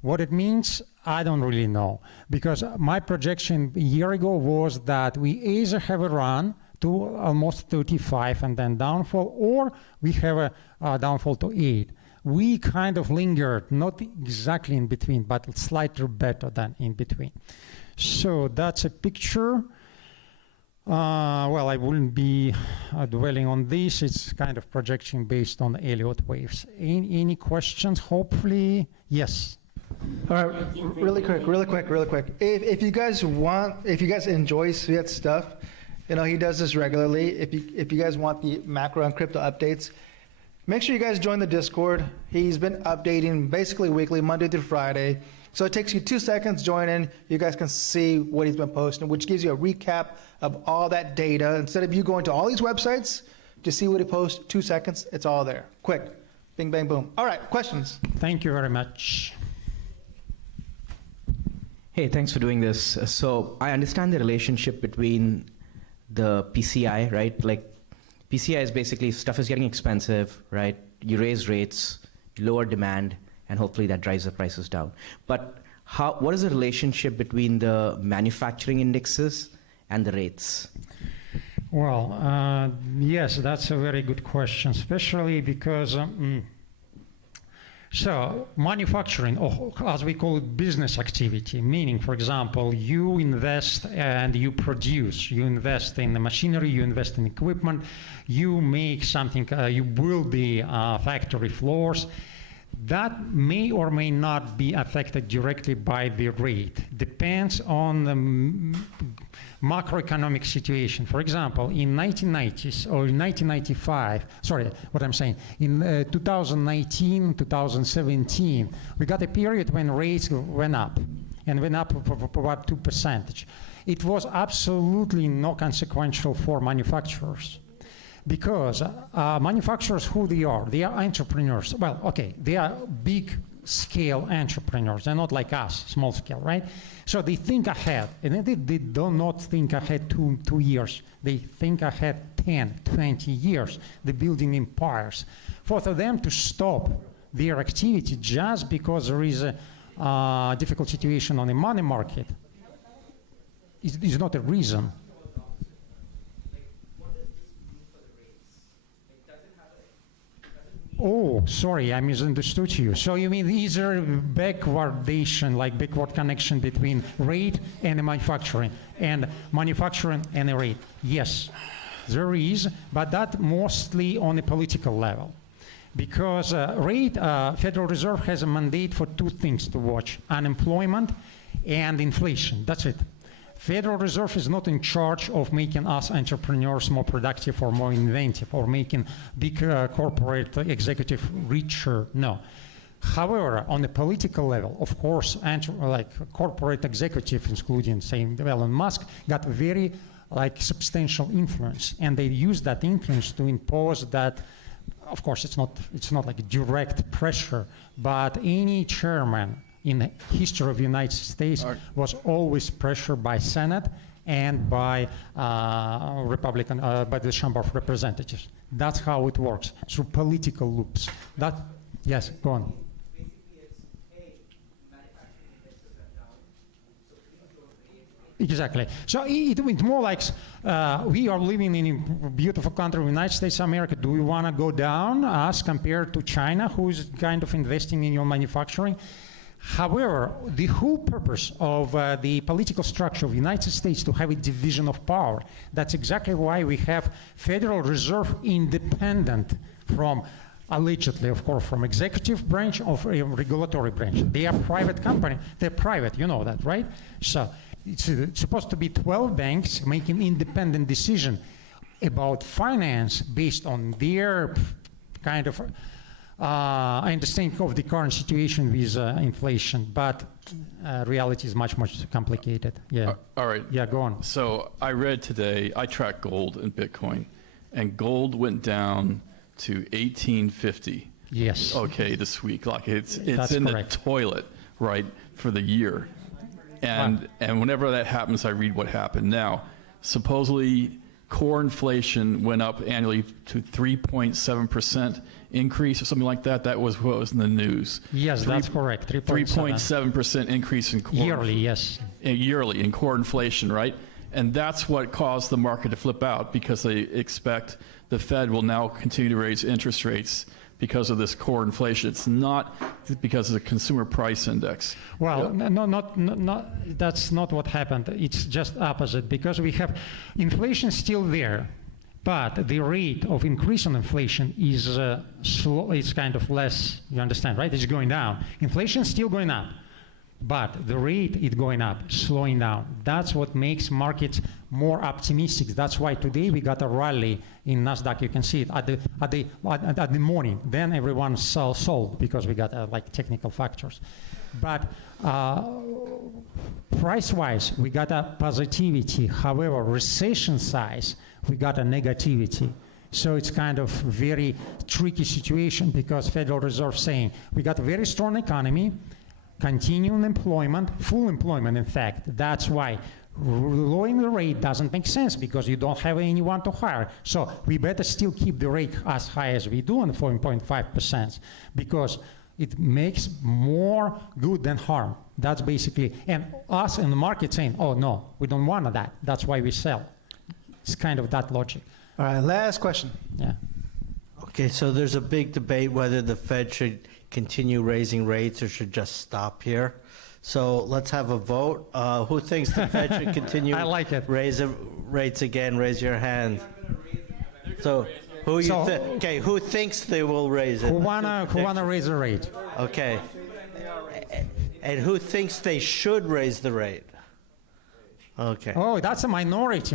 What it means, I don't really know, because my projection a year ago was that we either have a run to almost 35 and then downfall, or we have a downfall to 8. We kind of lingered, not exactly in between, but slightly better than in between. So that's a picture. Well, I wouldn't be dwelling on this. It's kind of projection based on Elliott waves. Any questions? Hopefully, yes. All right, really quick. If you guys enjoy Sviat's stuff, he does this regularly. If you guys want the macro and crypto updates, make sure you guys join the Discord. He's been updating basically weekly, Monday through Friday. So it takes you 2 seconds, join in. You guys can see what he's been posting, which gives you a recap of all that data. Instead of you going to all these websites to see what he posts, 2 seconds, it's all there. Quick. Bing, bang, boom. All right, questions? Thank you very much. Hey, thanks for doing this. So I understand the relationship between the PCI, right? Like PCI is basically stuff is getting expensive, right? You raise rates, you lower demand, and hopefully that drives the prices down. But what is the relationship between the manufacturing indexes and the rates? Well, yes, that's a very good question, especially because So manufacturing, or as we call it, business activity, meaning, for example, you invest and you produce. You invest in the machinery, you invest in equipment, you make something, you build the factory floors. That may or may not be affected directly by the rate. Depends on the macroeconomic situation. For example, in 1990s or in 1995, in 2019, 2017, we got a period when rates went up, and went up for about 2%. It was absolutely no consequential for manufacturers. Because manufacturers, who they are entrepreneurs. Well, okay, they are big scale entrepreneurs. They're not like us, small scale, right? So they think ahead, and they do not think ahead 2 years. They think ahead 10, 20 years. They're building empires. For them to stop their activity just because there is a difficult situation on the money market is not a reason. Oh, sorry, I misunderstood you. So you mean is there a backwardation, like backward connection between rate and the manufacturing and the rate? Yes, there is, but that mostly on a political level. Because Federal Reserve has a mandate for 2 things to watch: unemployment and inflation. That's it. Federal Reserve is not in charge of making us entrepreneurs more productive or more inventive or making big corporate executive richer. No. However, on the political level, of course, like corporate executives, including, say, Elon Musk, got very substantial influence, and they use that influence to impose that. Of course, it's not like direct pressure, but any chairman in the history of the United States was always pressured by Senate and by by the Chamber of Representatives. That's how it works, through political loops. Yes, go on. Exactly. So it's more like we are living in a beautiful country, United States of America. Do we want to go down as compared to China, who's kind of investing in your manufacturing? However, the whole purpose of the political structure of the United States to have a division of power, that's exactly why we have Federal Reserve independent from, allegedly, of course, from executive branch of a regulatory branch. They are private company. They're private, you know that, right? So it's supposed to be 12 banks making independent decision about finance based on their kind of understanding of the current situation with inflation, but reality is much, much complicated. Yeah. All right. Yeah, go on. So I read today, I track gold and Bitcoin, and gold went down to 1850. Yes. Okay, this week. Like it's That's in correct. the toilet, right, for the year. And whenever that happens, I read what happened. Now, supposedly core inflation went up annually to 3.7% increase or something like that. That was what was in the news. Yes, that's correct. 3.7% increase in core yearly, yes. Yearly in core inflation, right? And that's what caused the market to flip out, because they expect the Fed will now continue to raise interest rates because of this core inflation. It's not because of the consumer price index. Well, no, that's not what happened. It's just opposite, because we have inflation still there, but the rate of increase in inflation is slow. It's kind of less. You understand, right? It's going down. Inflation is still going up, but the rate is going up, slowing down. That's what makes markets more optimistic. That's why today we got a rally in Nasdaq. You can see it at the morning. Then everyone sold because we got like technical factors. But price-wise, we got a positivity. However, recession size, we got a negativity. So it's kind of very tricky situation, because Federal Reserve saying we got a very strong economy, continuing employment, full employment, in fact. That's why lowering the rate doesn't make sense, because you don't have anyone to hire. So we better still keep the rate as high as we do on 4.5%, because it makes more good than harm. That's basically, and us in the market saying, oh no, we don't want that. That's why we sell. It's kind of that logic. All right, last question. Yeah. Okay, so there's a big debate whether the Fed should continue raising rates or should just stop here. So let's have a vote. Who thinks the Fed should continue I like it. raise rates again? Raise your hand. So who who thinks they will raise it? Who wanna raise the rate? Okay. And who thinks they should raise the rate? Okay. Oh, that's a minority.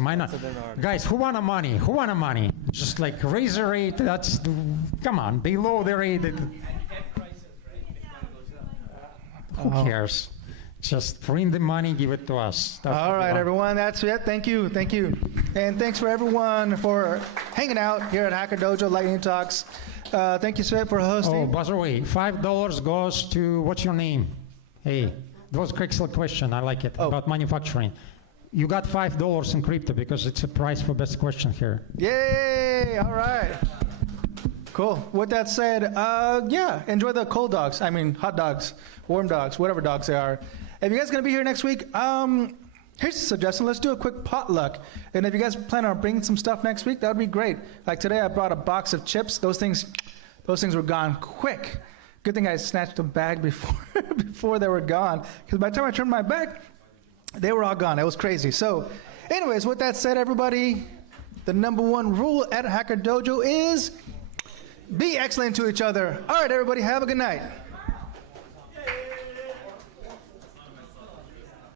Guys, who want the money? Who want the money? Just like raise the rate. Come on, below the rate. Who cares? Just print the money, give it to us. All right, everyone. That's it. Thank you. And thanks for everyone for hanging out here at Hacker Dojo Lightning Talks. Thank you, Svet, for hosting. Oh, by the way, $5 goes to, what's your name? Hey, that was a excellent question. I like it, about manufacturing. You got $5 in crypto because it's a prize for best question here. Yay! All right. Cool. With that said, enjoy the cold dogs. I mean, hot dogs, warm dogs, whatever dogs they are. If you guys are going to be here next week, here's a suggestion. Let's do a quick potluck. And if you guys plan on bringing some stuff next week, that would be great. Like today, I brought a box of chips. Those things were gone quick. Good thing I snatched a bag before they were gone. Because by the time I turned my back, they were all gone. It was crazy. So, anyways, with that said, everybody, the #1 rule at Hacker Dojo is be excellent to each other. All right, everybody, have a good night.